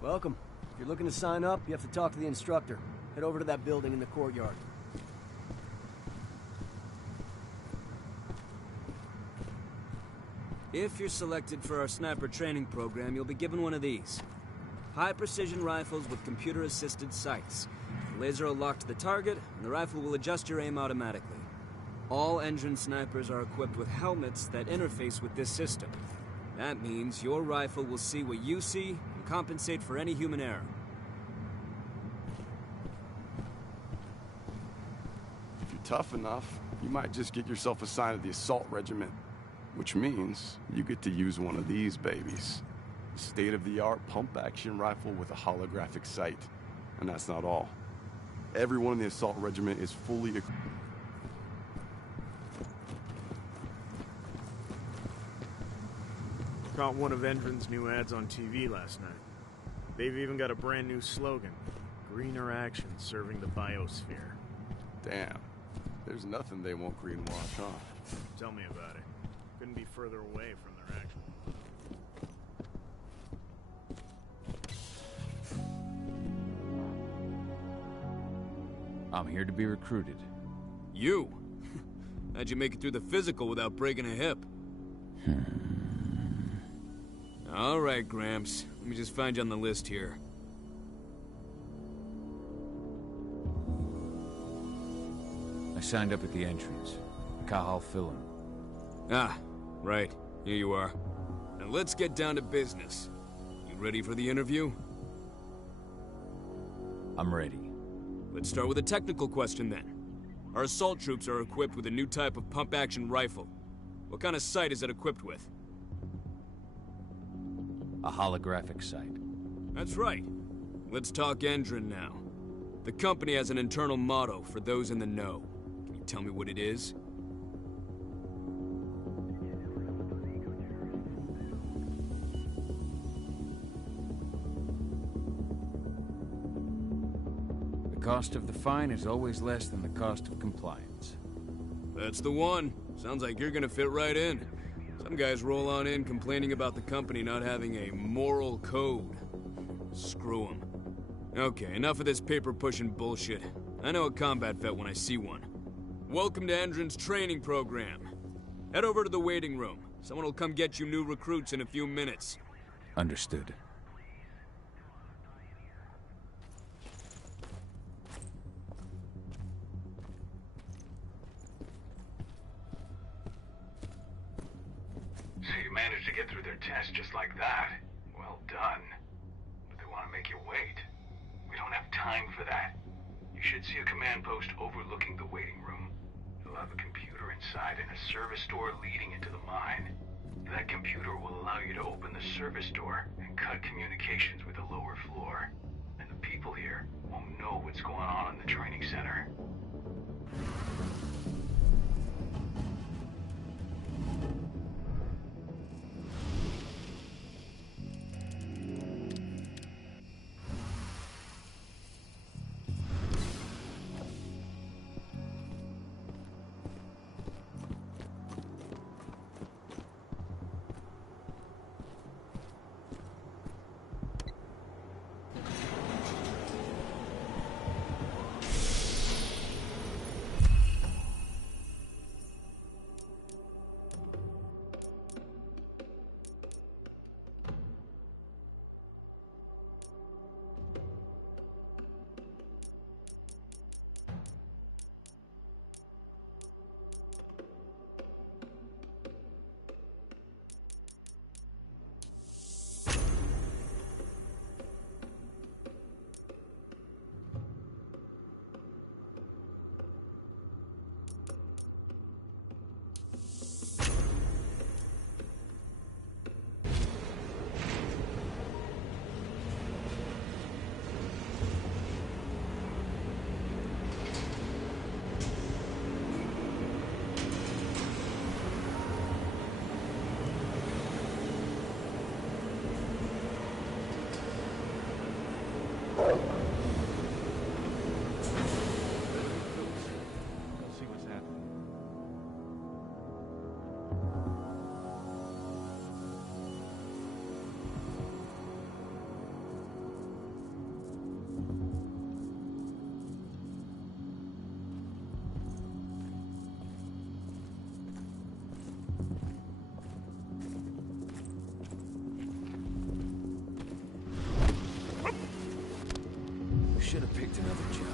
Welcome. If you're looking to sign up, you have to talk to the instructor. Head over to that building in the courtyard. If you're selected for our sniper training program, you'll be given one of these. High-precision rifles with computer-assisted sights. The laser will lock to the target, and the rifle will adjust your aim automatically. All engine snipers are equipped with helmets that interface with this system. That means your rifle will see what you see and compensate for any human error. If you're tough enough, you might just get yourself assigned to the assault regiment. Which means you get to use one of these babies. A state-of-the-art pump-action rifle with a holographic sight. And that's not all. Everyone in the assault regiment is fully equipped. Caught one of Endron's new ads on TV last night. They've even got a brand new slogan. Greener action serving the biosphere. Damn. There's nothing they won't greenwash, huh? Tell me about it. Couldn't be further away from their action. I'm here to be recruited. You? How'd you make it through the physical without breaking a hip? All right, Gramps. Let me just find you on the list here. I signed up at the entrance. Cahal Philin. Ah, right. Here you are. Now let's get down to business. You ready for the interview? I'm ready. Let's start with a technical question then. Our assault troops are equipped with a new type of pump-action rifle. What kind of sight is it equipped with? A holographic sight. That's right. Let's talk Endron now. The company has an internal motto for those in the know. Can you tell me what it is? The cost of the fine is always less than the cost of compliance. That's the one. Sounds like you're gonna fit right in. Some guys roll on in complaining about the company not having a moral code. Screw them. Okay, enough of this paper-pushing bullshit. I know a combat vet when I see one. Welcome to Endron's training program. Head over to the waiting room. Someone will come get you new recruits in a few minutes. Understood. So you managed to get through their test just like that. Well done. But they want to make you wait. We don't have time for that. You should see a command post overlooking the waiting room. It'll have a computer inside and a service door leading into the mine. That computer will allow you to open the service door and cut communications with the lower floor. And the people here won't know what's going on in the training center. Should have picked another job.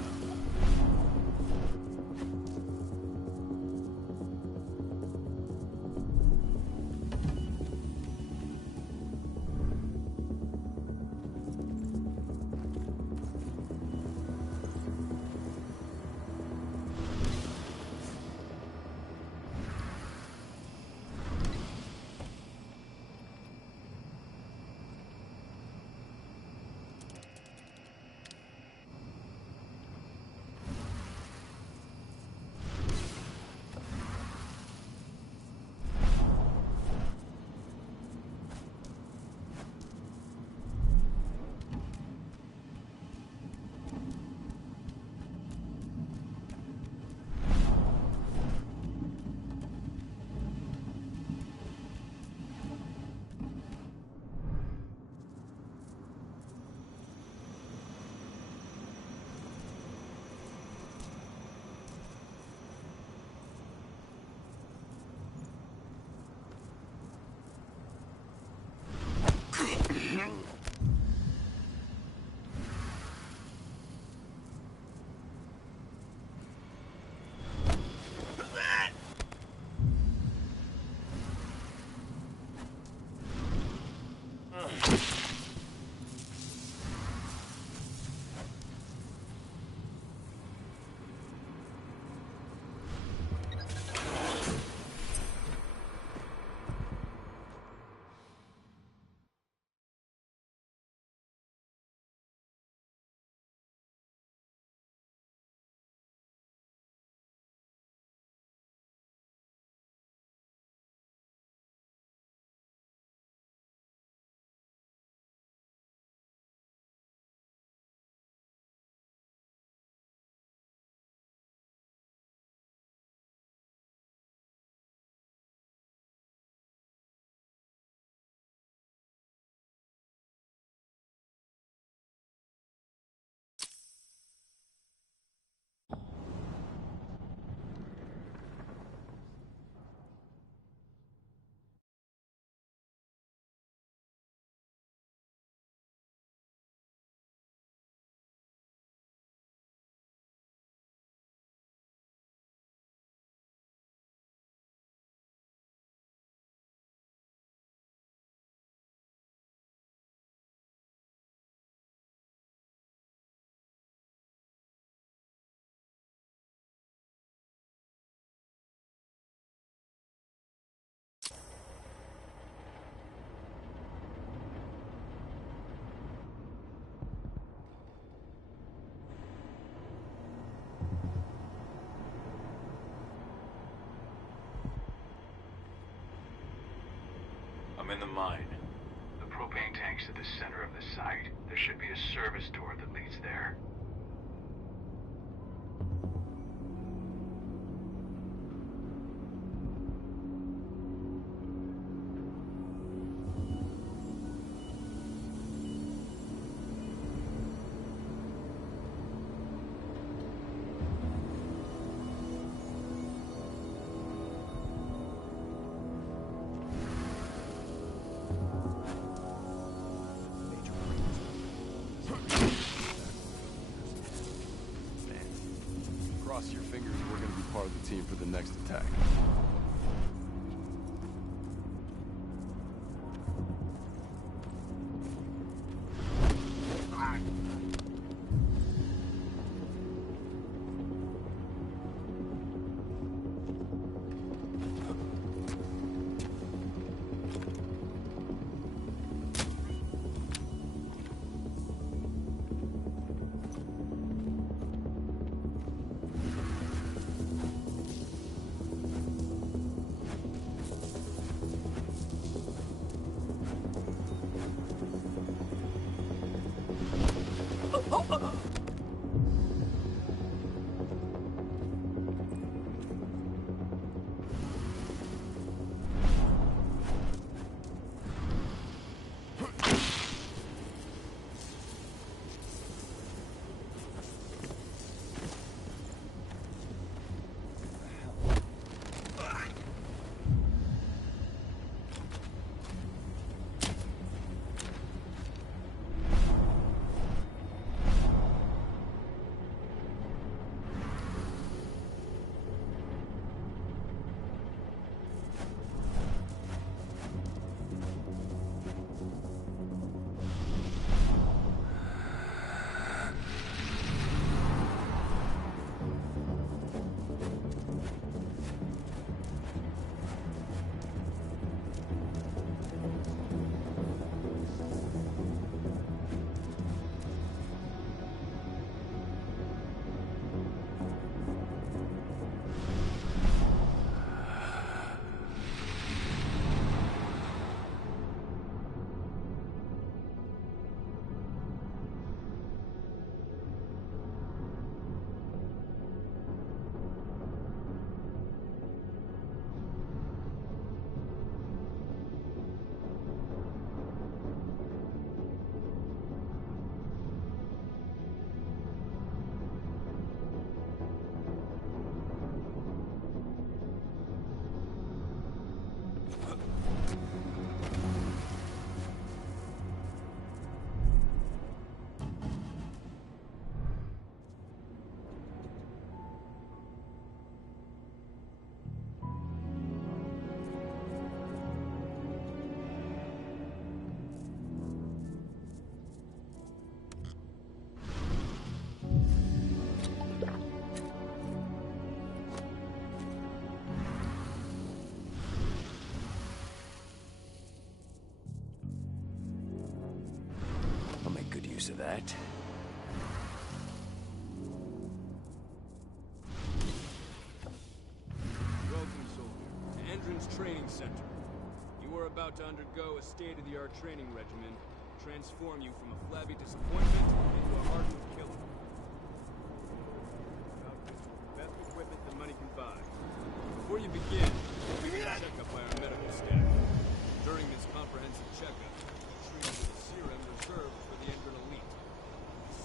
I'm in the mine. The propane tank's at the center of the site. There should be a service door that leads there. Cross your fingers, we're gonna be part of the team for the next attack. Of that. Welcome, soldier, to Endron's training center. You are about to undergo a state-of-the-art training regimen to transform you from a flabby disappointment into a hardened killer. Outfit with the best equipment that money can buy. Before you begin, you'll be checked up by our medical staff. During this comprehensive checkup, you're treated with a serum reserved for the Endron elite.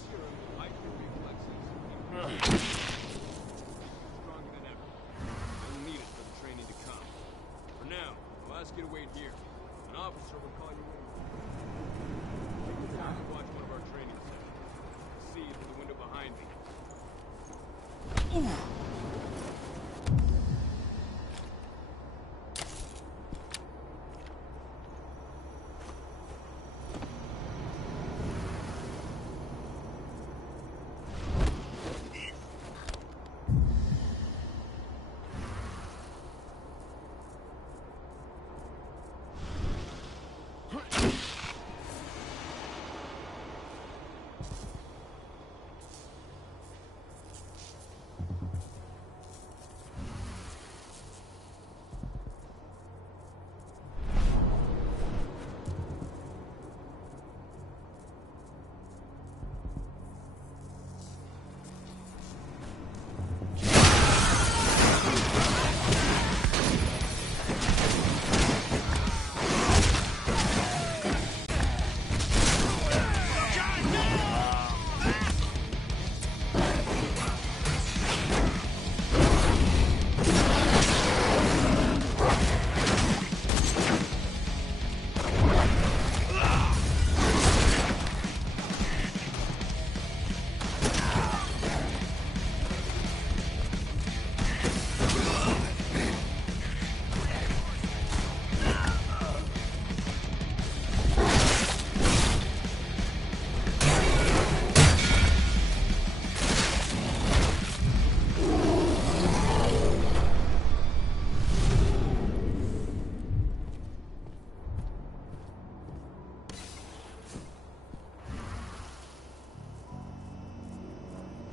Serum will heighten your reflexes and stronger than ever. You'll need it for the training to come. For now, I'll ask you to wait here. An officer will call you in. Watch one of our training sessions. See through the window behind me.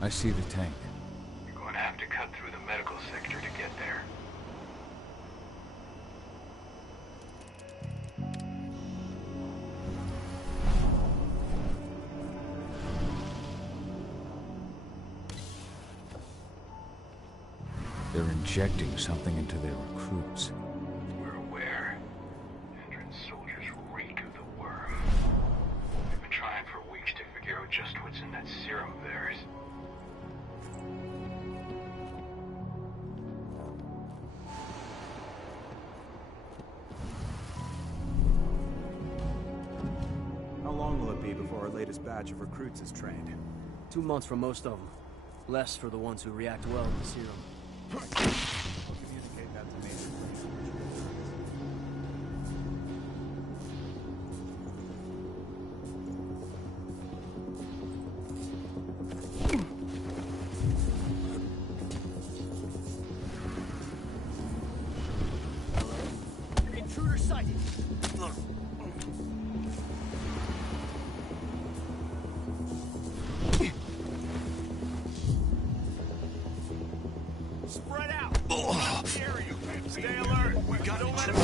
I see the tank. You're going to have to cut through the medical sector to get there. They're injecting something into their recruits. We're aware. Endron's soldiers reek of the worm. We've been trying for weeks to figure out just what's in that serum of theirs. How long will it be before our latest batch of recruits is trained? 2 months for most of them. Less for the ones who react well to the serum. We'll communicate that to Major Place. Intruder sighted! Spread out! How dare you? Stay alert! We gotta let him...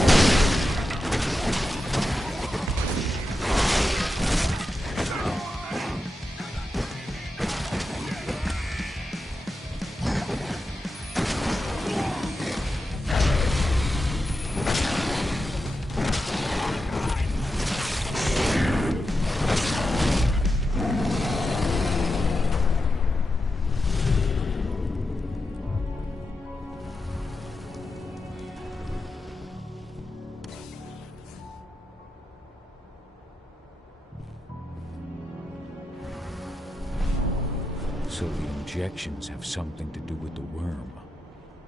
So the injections have something to do with the worm.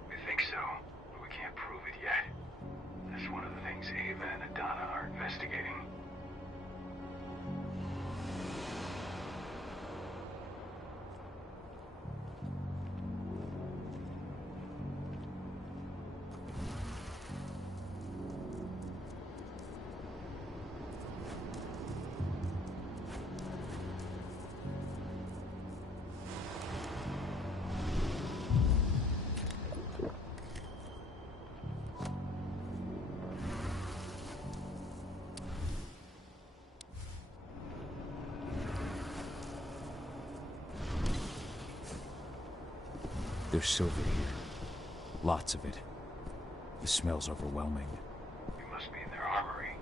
We think so, but we can't prove it yet. That's one of the things Ava and Adana are investigating. There's silver here. Lots of it. The smell's overwhelming. You must be in their armory.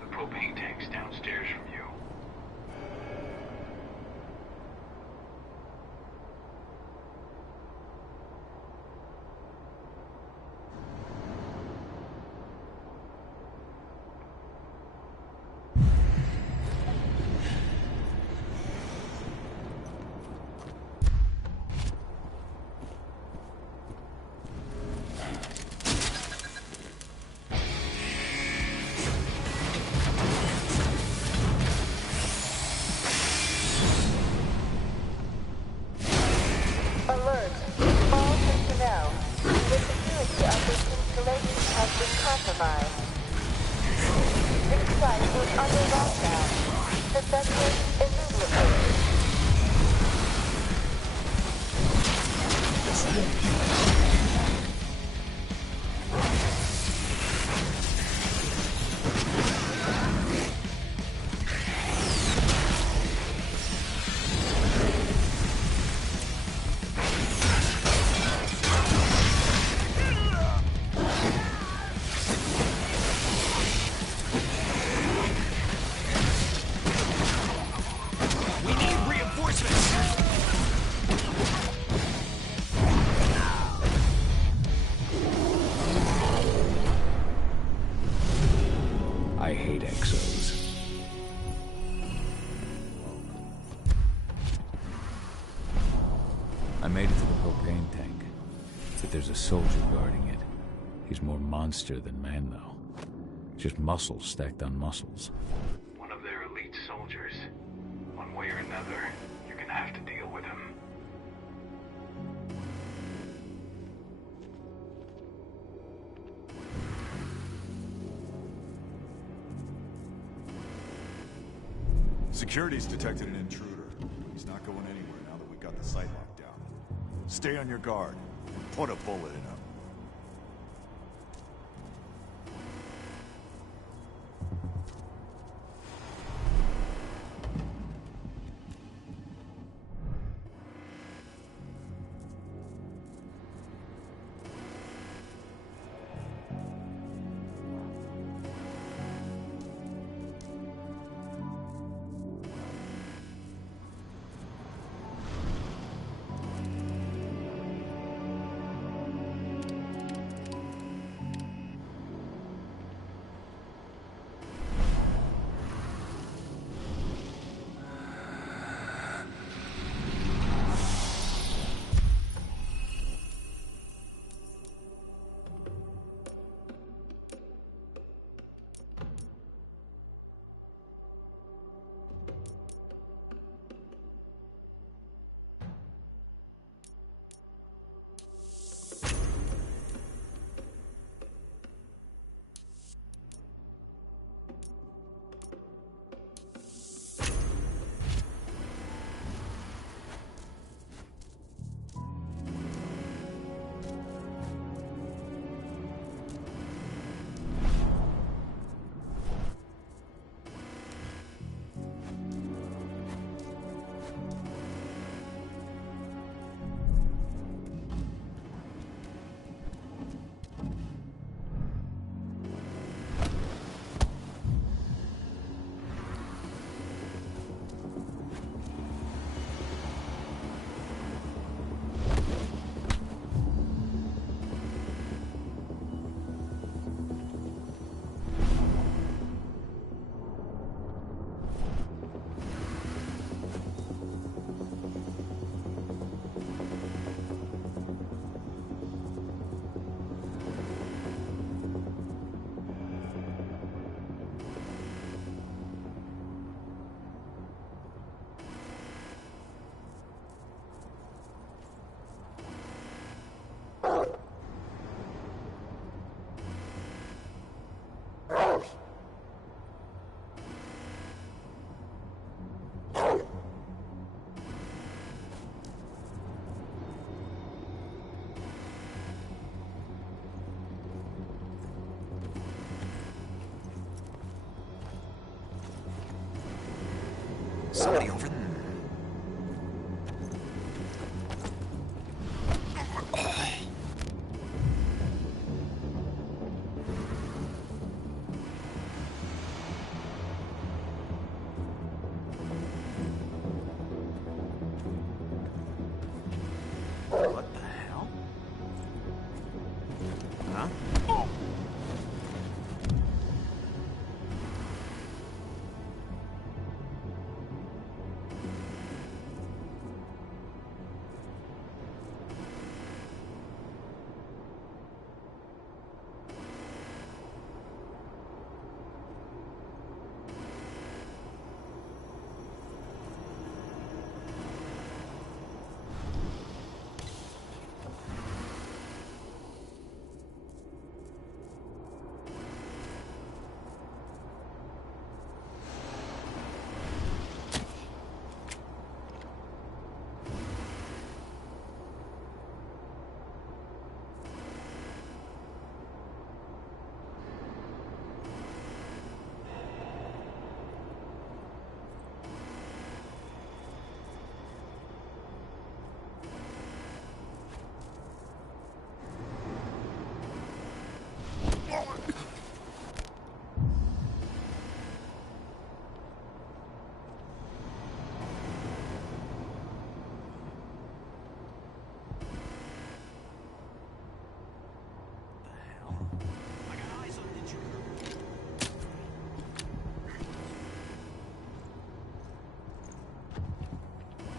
The propane tank's downstairs from you. Alert! All personnel. The security of this installation has been compromised. This site is under lockdown. Defectors immediately. I hate exos. I made it to the propane tank, but there's a soldier guarding it. He's more monster than man, though. Just muscles stacked on muscles. One of their elite soldiers. One way or another, you're gonna have to deal with him. Security's detected an intruder. He's not going anywhere now that we got the site locked down. Stay on your guard. Put a bullet in him. Somebody over there. What the hell? Huh?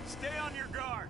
Stay on your guard.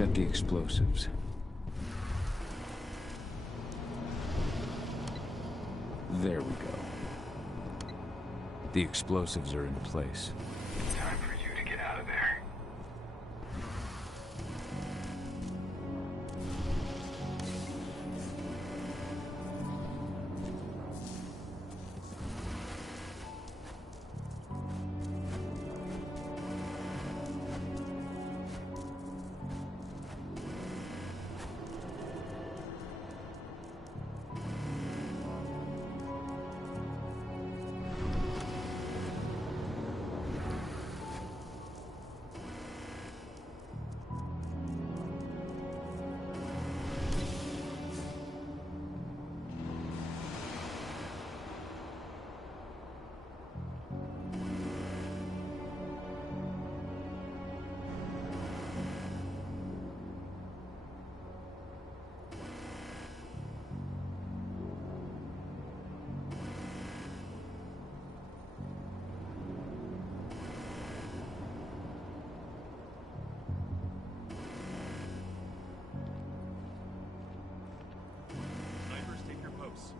set the explosives. There we go. The explosives are in place. Time for you to get out of there.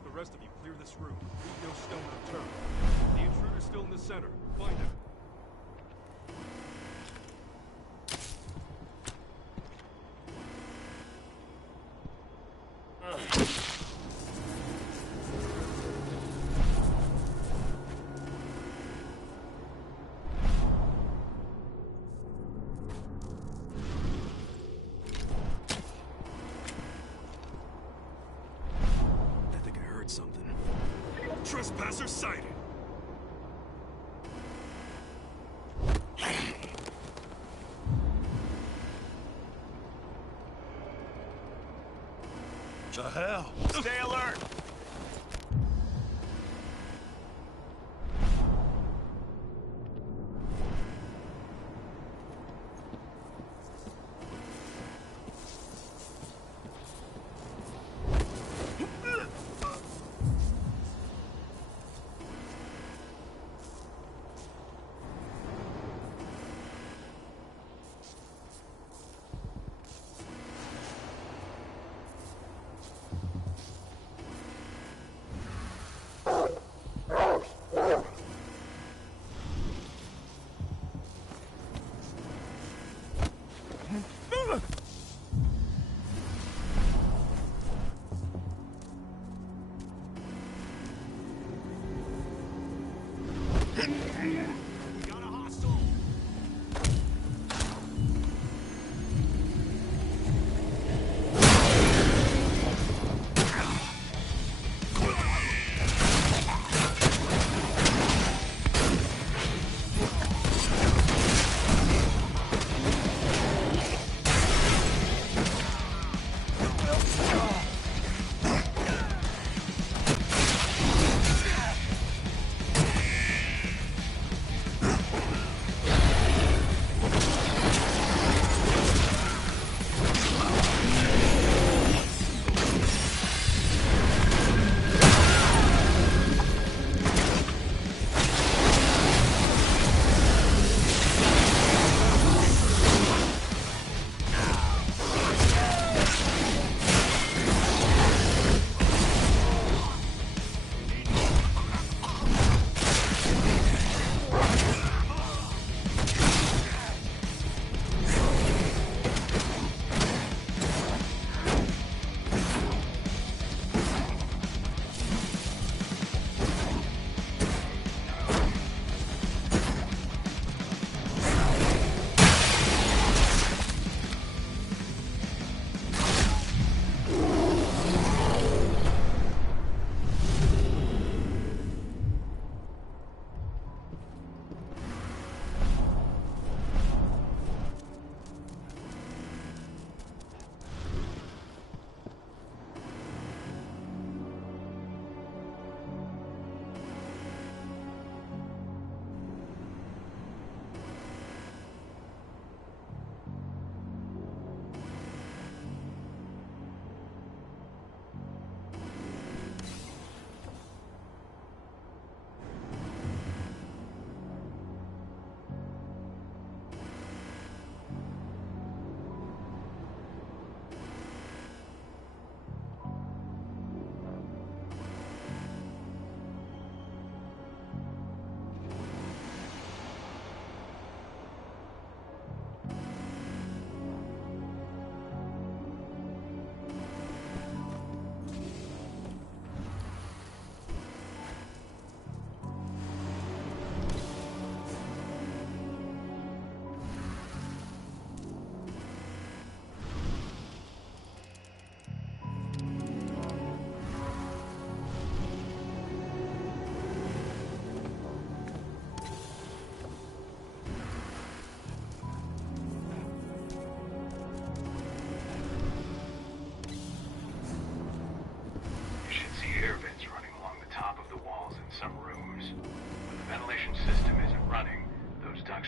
The rest of you, clear this room. Leave no stone unturned. The intruder's still in the center. Find him. Something. Trespasser sighted. The hell? Stay alert!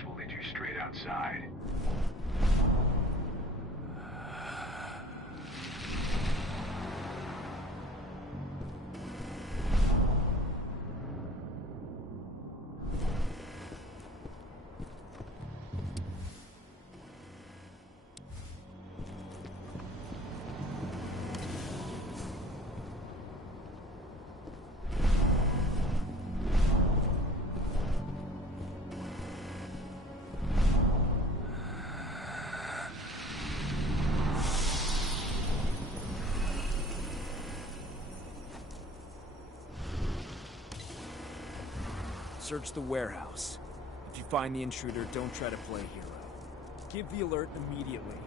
stairs will lead you straight outside. Search the warehouse. If you find the intruder, don't try to play hero. Give the alert immediately.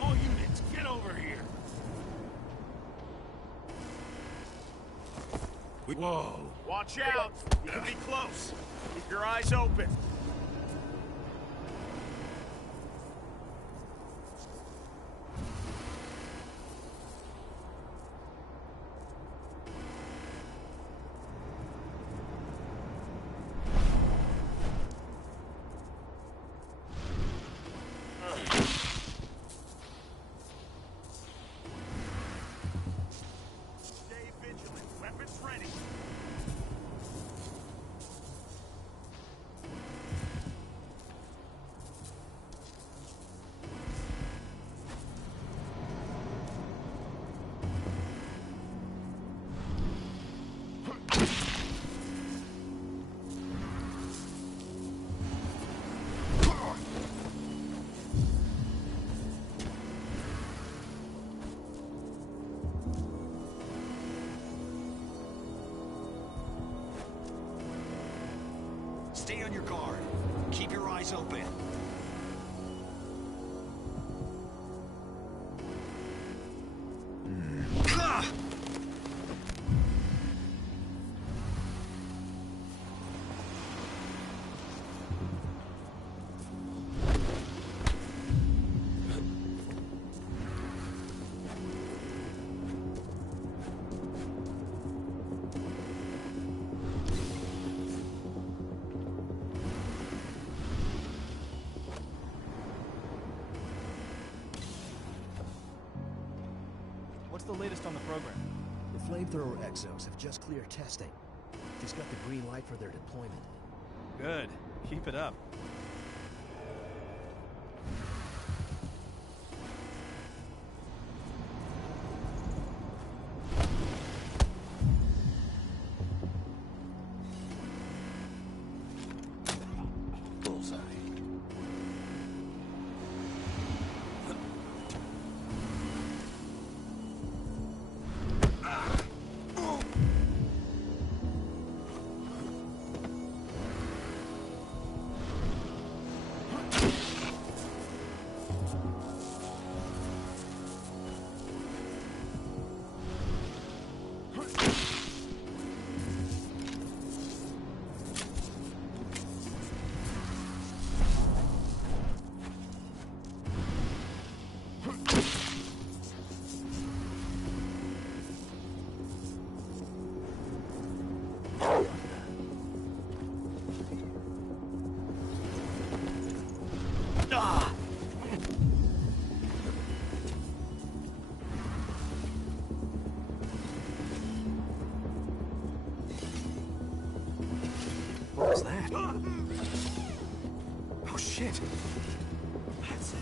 All units, get over here! Whoa! Watch out! You can be close. Keep your eyes open. Stay vigilant. Weapons ready. Stay on your guard. Keep your eyes open. What's the latest on the program? The flamethrower exos have just cleared testing. Just got the green light for their deployment. Good. Keep it up. Bullseye. What was that? Oh shit! That's it.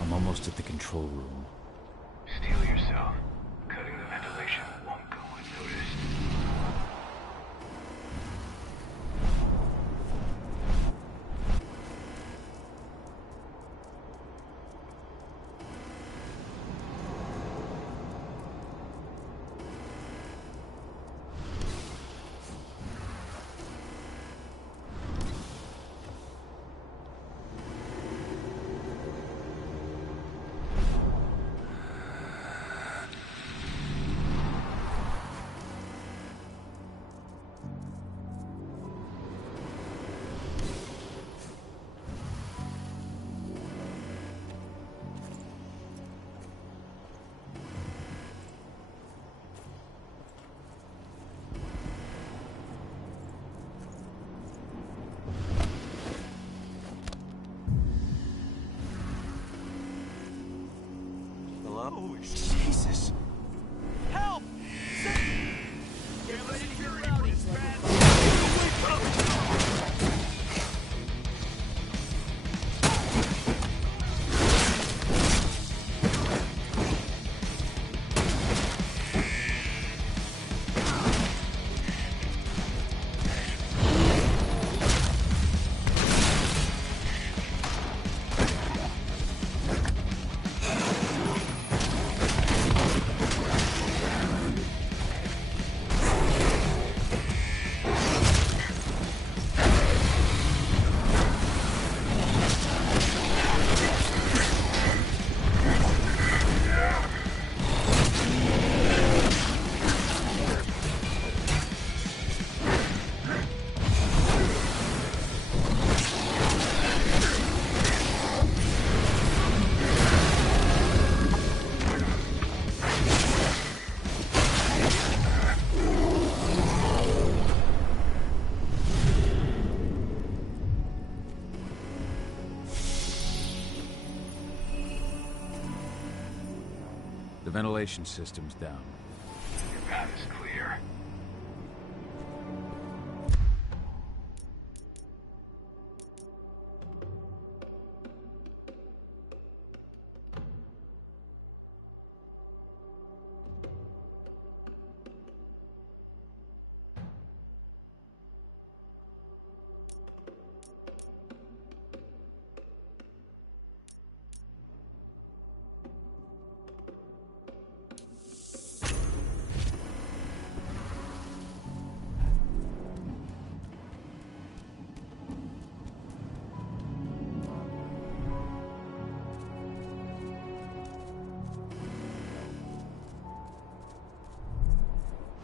I'm almost at the control room. Steel yourself. Cutting the ventilation won't go unnoticed. Hello? Jesus! Help! The ventilation system's down. Your path is clear.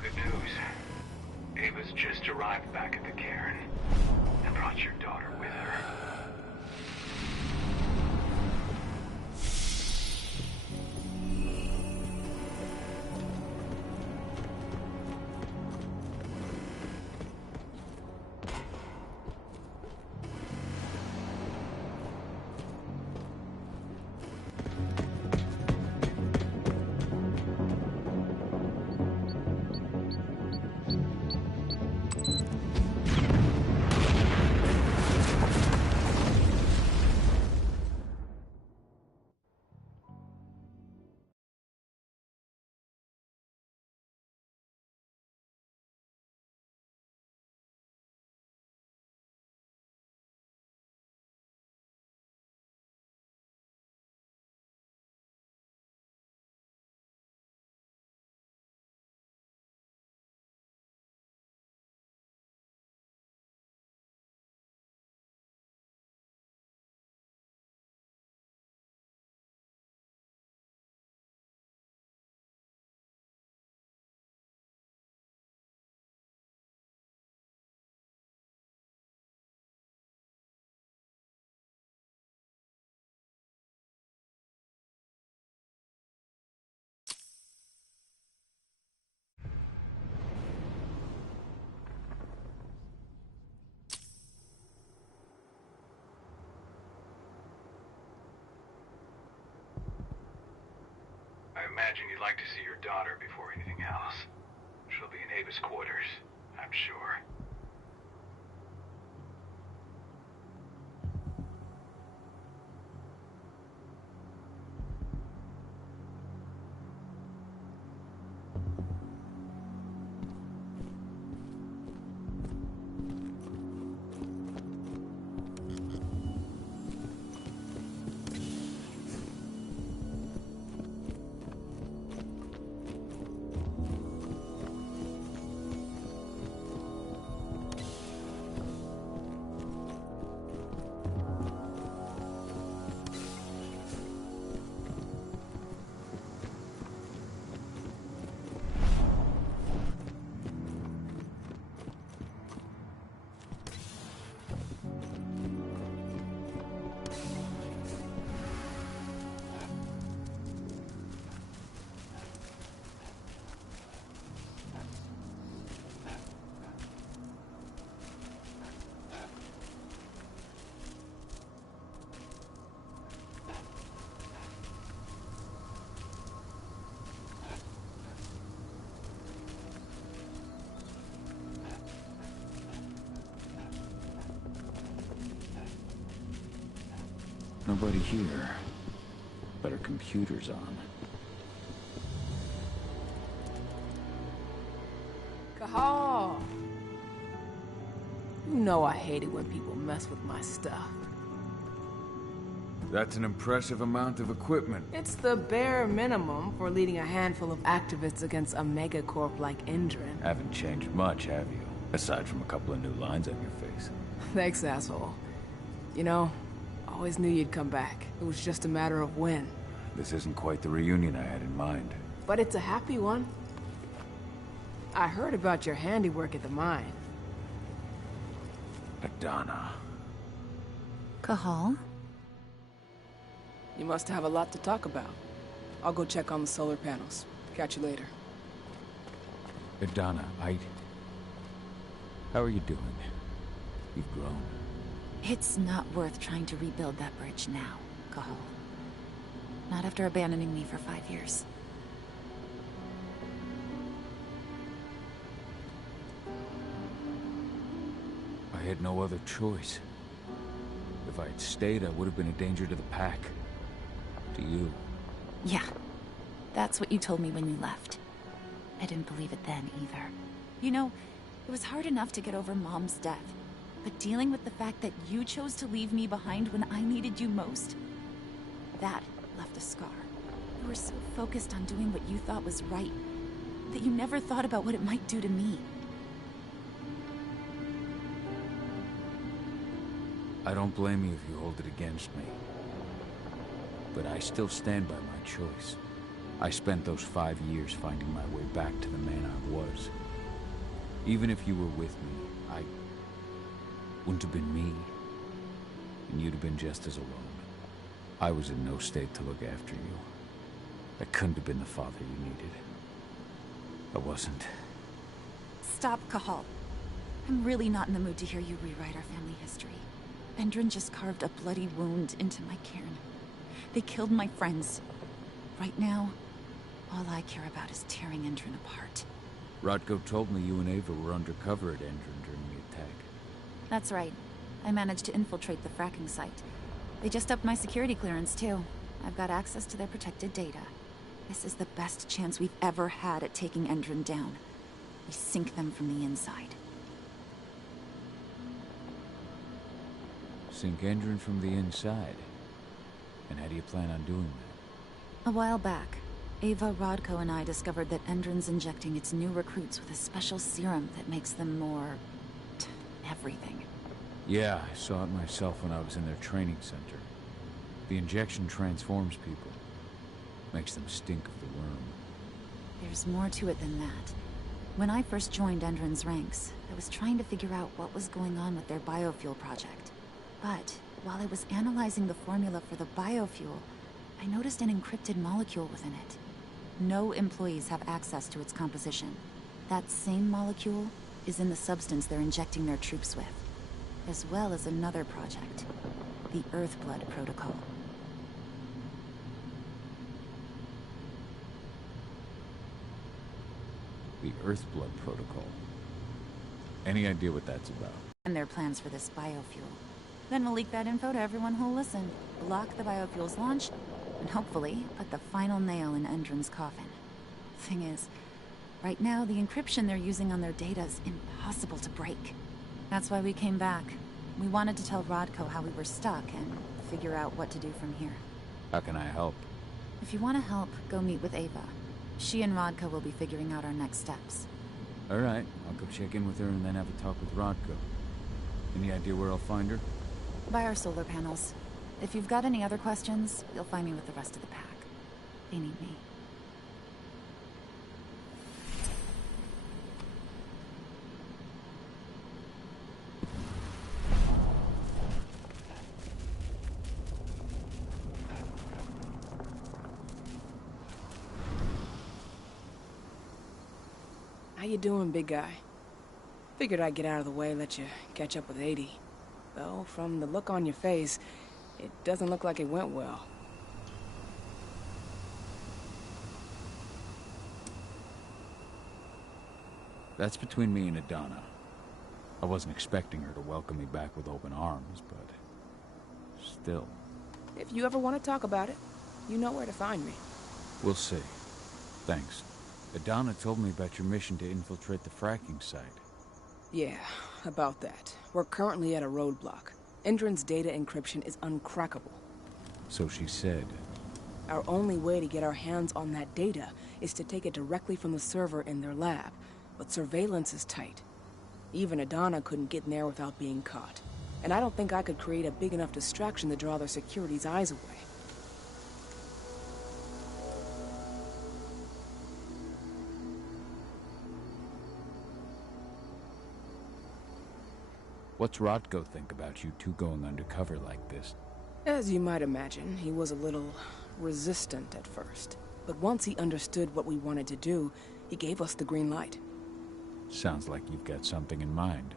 Good news. Ava's just arrived back at the cairn and brought your daughter with her. imagine you'd like to see your daughter before anything else. She'll be in Ava's quarters, I'm sure. Nobody here. But our computer's on. Cahal! You know I hate it when people mess with my stuff. That's an impressive amount of equipment. It's the bare minimum for leading a handful of activists against a megacorp like Endrin. Haven't changed much, have you? Aside from a couple of new lines on your face. Thanks, asshole. You know, I always knew you'd come back. It was just a matter of when. This isn't quite the reunion I had in mind. But it's a happy one. I heard about your handiwork at the mine. Adana. Cahal? You must have a lot to talk about. I'll go check on the solar panels. Catch you later. Adana, how are you doing? You've grown. It's not worth trying to rebuild that bridge now, Cahal. Not after abandoning me for 5 years. I had no other choice. If I had stayed, I would have been a danger to the pack. To you. Yeah. That's what you told me when you left. I didn't believe it then, either. You know, it was hard enough to get over Mom's death. But dealing with the fact that you chose to leave me behind when I needed you most, that left a scar. You were so focused on doing what you thought was right, that you never thought about what it might do to me. I don't blame you if you hold it against me. But I still stand by my choice. I spent those 5 years finding my way back to the man I was. Even if you were with me, I wouldn't have been me. And you'd have been just as alone. I was in no state to look after you. I couldn't have been the father you needed. I wasn't. Stop, Cahal. I'm really not in the mood to hear you rewrite our family history. Endrin just carved a bloody wound into my cairn. They killed my friends. Right now, all I care about is tearing Endrin apart. Rodko told me you and Ava were undercover at Endrin during the attack. That's right. I managed to infiltrate the fracking site. They just upped my security clearance, too. I've got access to their protected data. This is the best chance we've ever had at taking Endrin down. We sink them from the inside. Sink Endrin from the inside? And how do you plan on doing that? A while back, Ava, Rodko, and I discovered that Endrin's injecting its new recruits with a special serum that makes them more... everything. Yeah, I saw it myself when I was in their training center. The injection transforms people. Makes them stink of the worm. There's more to it than that. When I first joined Endrin's ranks, I was trying to figure out what was going on with their biofuel project. But while I was analyzing the formula for the biofuel, I noticed an encrypted molecule within it. No employees have access to its composition. That same molecule is in the substance they're injecting their troops with, as well as another project, the Earthblood Protocol. The Earthblood Protocol. Any idea what that's about? And their plans for this biofuel. Then we'll leak that info to everyone who'll listen, block the biofuel's launch, and hopefully put the final nail in Endron's coffin. Thing is, right now the encryption they're using on their data is impossible to break. That's why we came back. We wanted to tell Rodko how we were stuck and figure out what to do from here. How can I help? If you want to help, go meet with Ava. She and Rodko will be figuring out our next steps. Alright, I'll go check in with her and then have a talk with Rodko. Any idea where I'll find her? By our solar panels. If you've got any other questions, you'll find me with the rest of the pack. They need me. How you doing, big guy? Figured I'd get out of the way, let you catch up with 80. Though, from the look on your face, it doesn't look like it went well. That's between me and Adana. I wasn't expecting her to welcome me back with open arms, but... still. If you ever want to talk about it, you know where to find me. We'll see. Thanks. Adana told me about your mission to infiltrate the fracking site. Yeah, about that. We're currently at a roadblock. Endron's data encryption is uncrackable. So she said. Our only way to get our hands on that data is to take it directly from the server in their lab. But surveillance is tight. Even Adana couldn't get in there without being caught. And I don't think I could create a big enough distraction to draw their security's eyes away. What's Rodko think about you two going undercover like this? As you might imagine, he was a little resistant at first. But once he understood what we wanted to do, he gave us the green light. Sounds like you've got something in mind.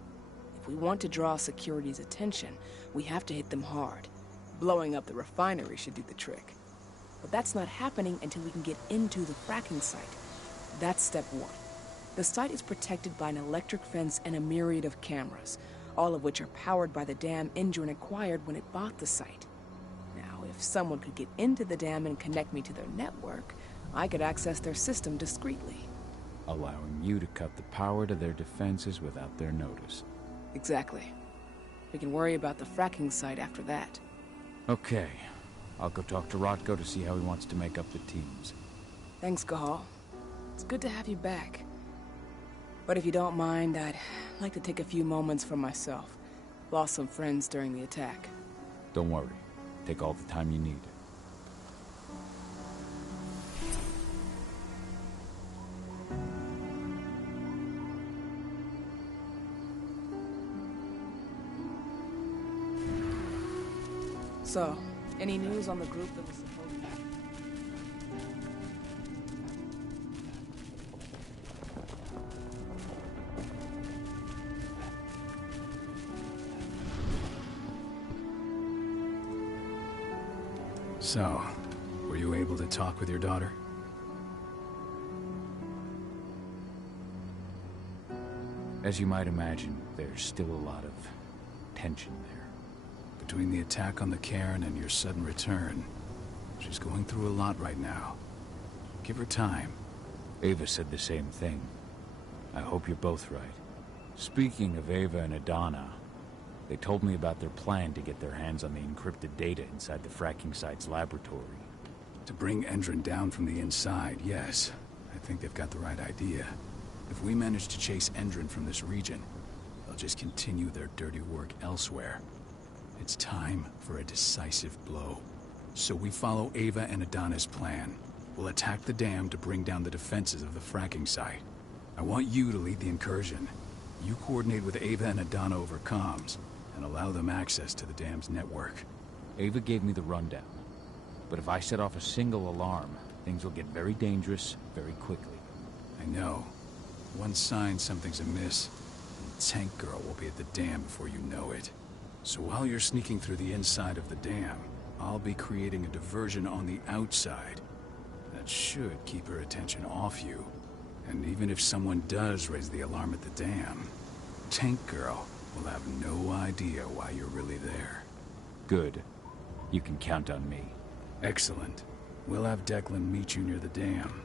If we want to draw security's attention, we have to hit them hard. Blowing up the refinery should do the trick. But that's not happening until we can get into the fracking site. That's step one. The site is protected by an electric fence and a myriad of cameras, all of which are powered by the dam Endron acquired when it bought the site. Now, if someone could get into the dam and connect me to their network, I could access their system discreetly. Allowing you to cut the power to their defenses without their notice. Exactly. We can worry about the fracking site after that. Okay. I'll go talk to Rodko to see how he wants to make up the teams. Thanks, Gahal. It's good to have you back. But if you don't mind, I'd like to take a few moments for myself. Lost some friends during the attack. Don't worry. Take all the time you need. So, any news on the group that was supposed to... So, were you able to talk with your daughter? As you might imagine, there's still a lot of tension there. Between the attack on the cairn and your sudden return, she's going through a lot right now. Give her time. Ava said the same thing. I hope you're both right. Speaking of Ava and Adana, they told me about their plan to get their hands on the encrypted data inside the fracking site's laboratory. To bring Endron down from the inside, yes. I think they've got the right idea. If we manage to chase Endron from this region, they'll just continue their dirty work elsewhere. It's time for a decisive blow. So we follow Ava and Adana's plan. We'll attack the dam to bring down the defenses of the fracking site. I want you to lead the incursion. You coordinate with Ava and Adana over comms, and allow them access to the dam's network. Ava gave me the rundown. But if I set off a single alarm, things will get very dangerous very quickly. I know. One sign something's amiss, and Tank Girl will be at the dam before you know it. So while you're sneaking through the inside of the dam, I'll be creating a diversion on the outside. That should keep her attention off you. And even if someone does raise the alarm at the dam, Tank Girl will have no idea why you're really there. Good. You can count on me. Excellent. We'll have Declan meet you near the dam.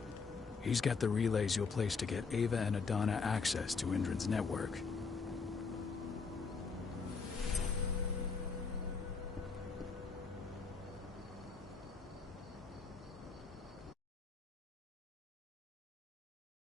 He's got the relays you'll place to get Ava and Adana access to Indran's network.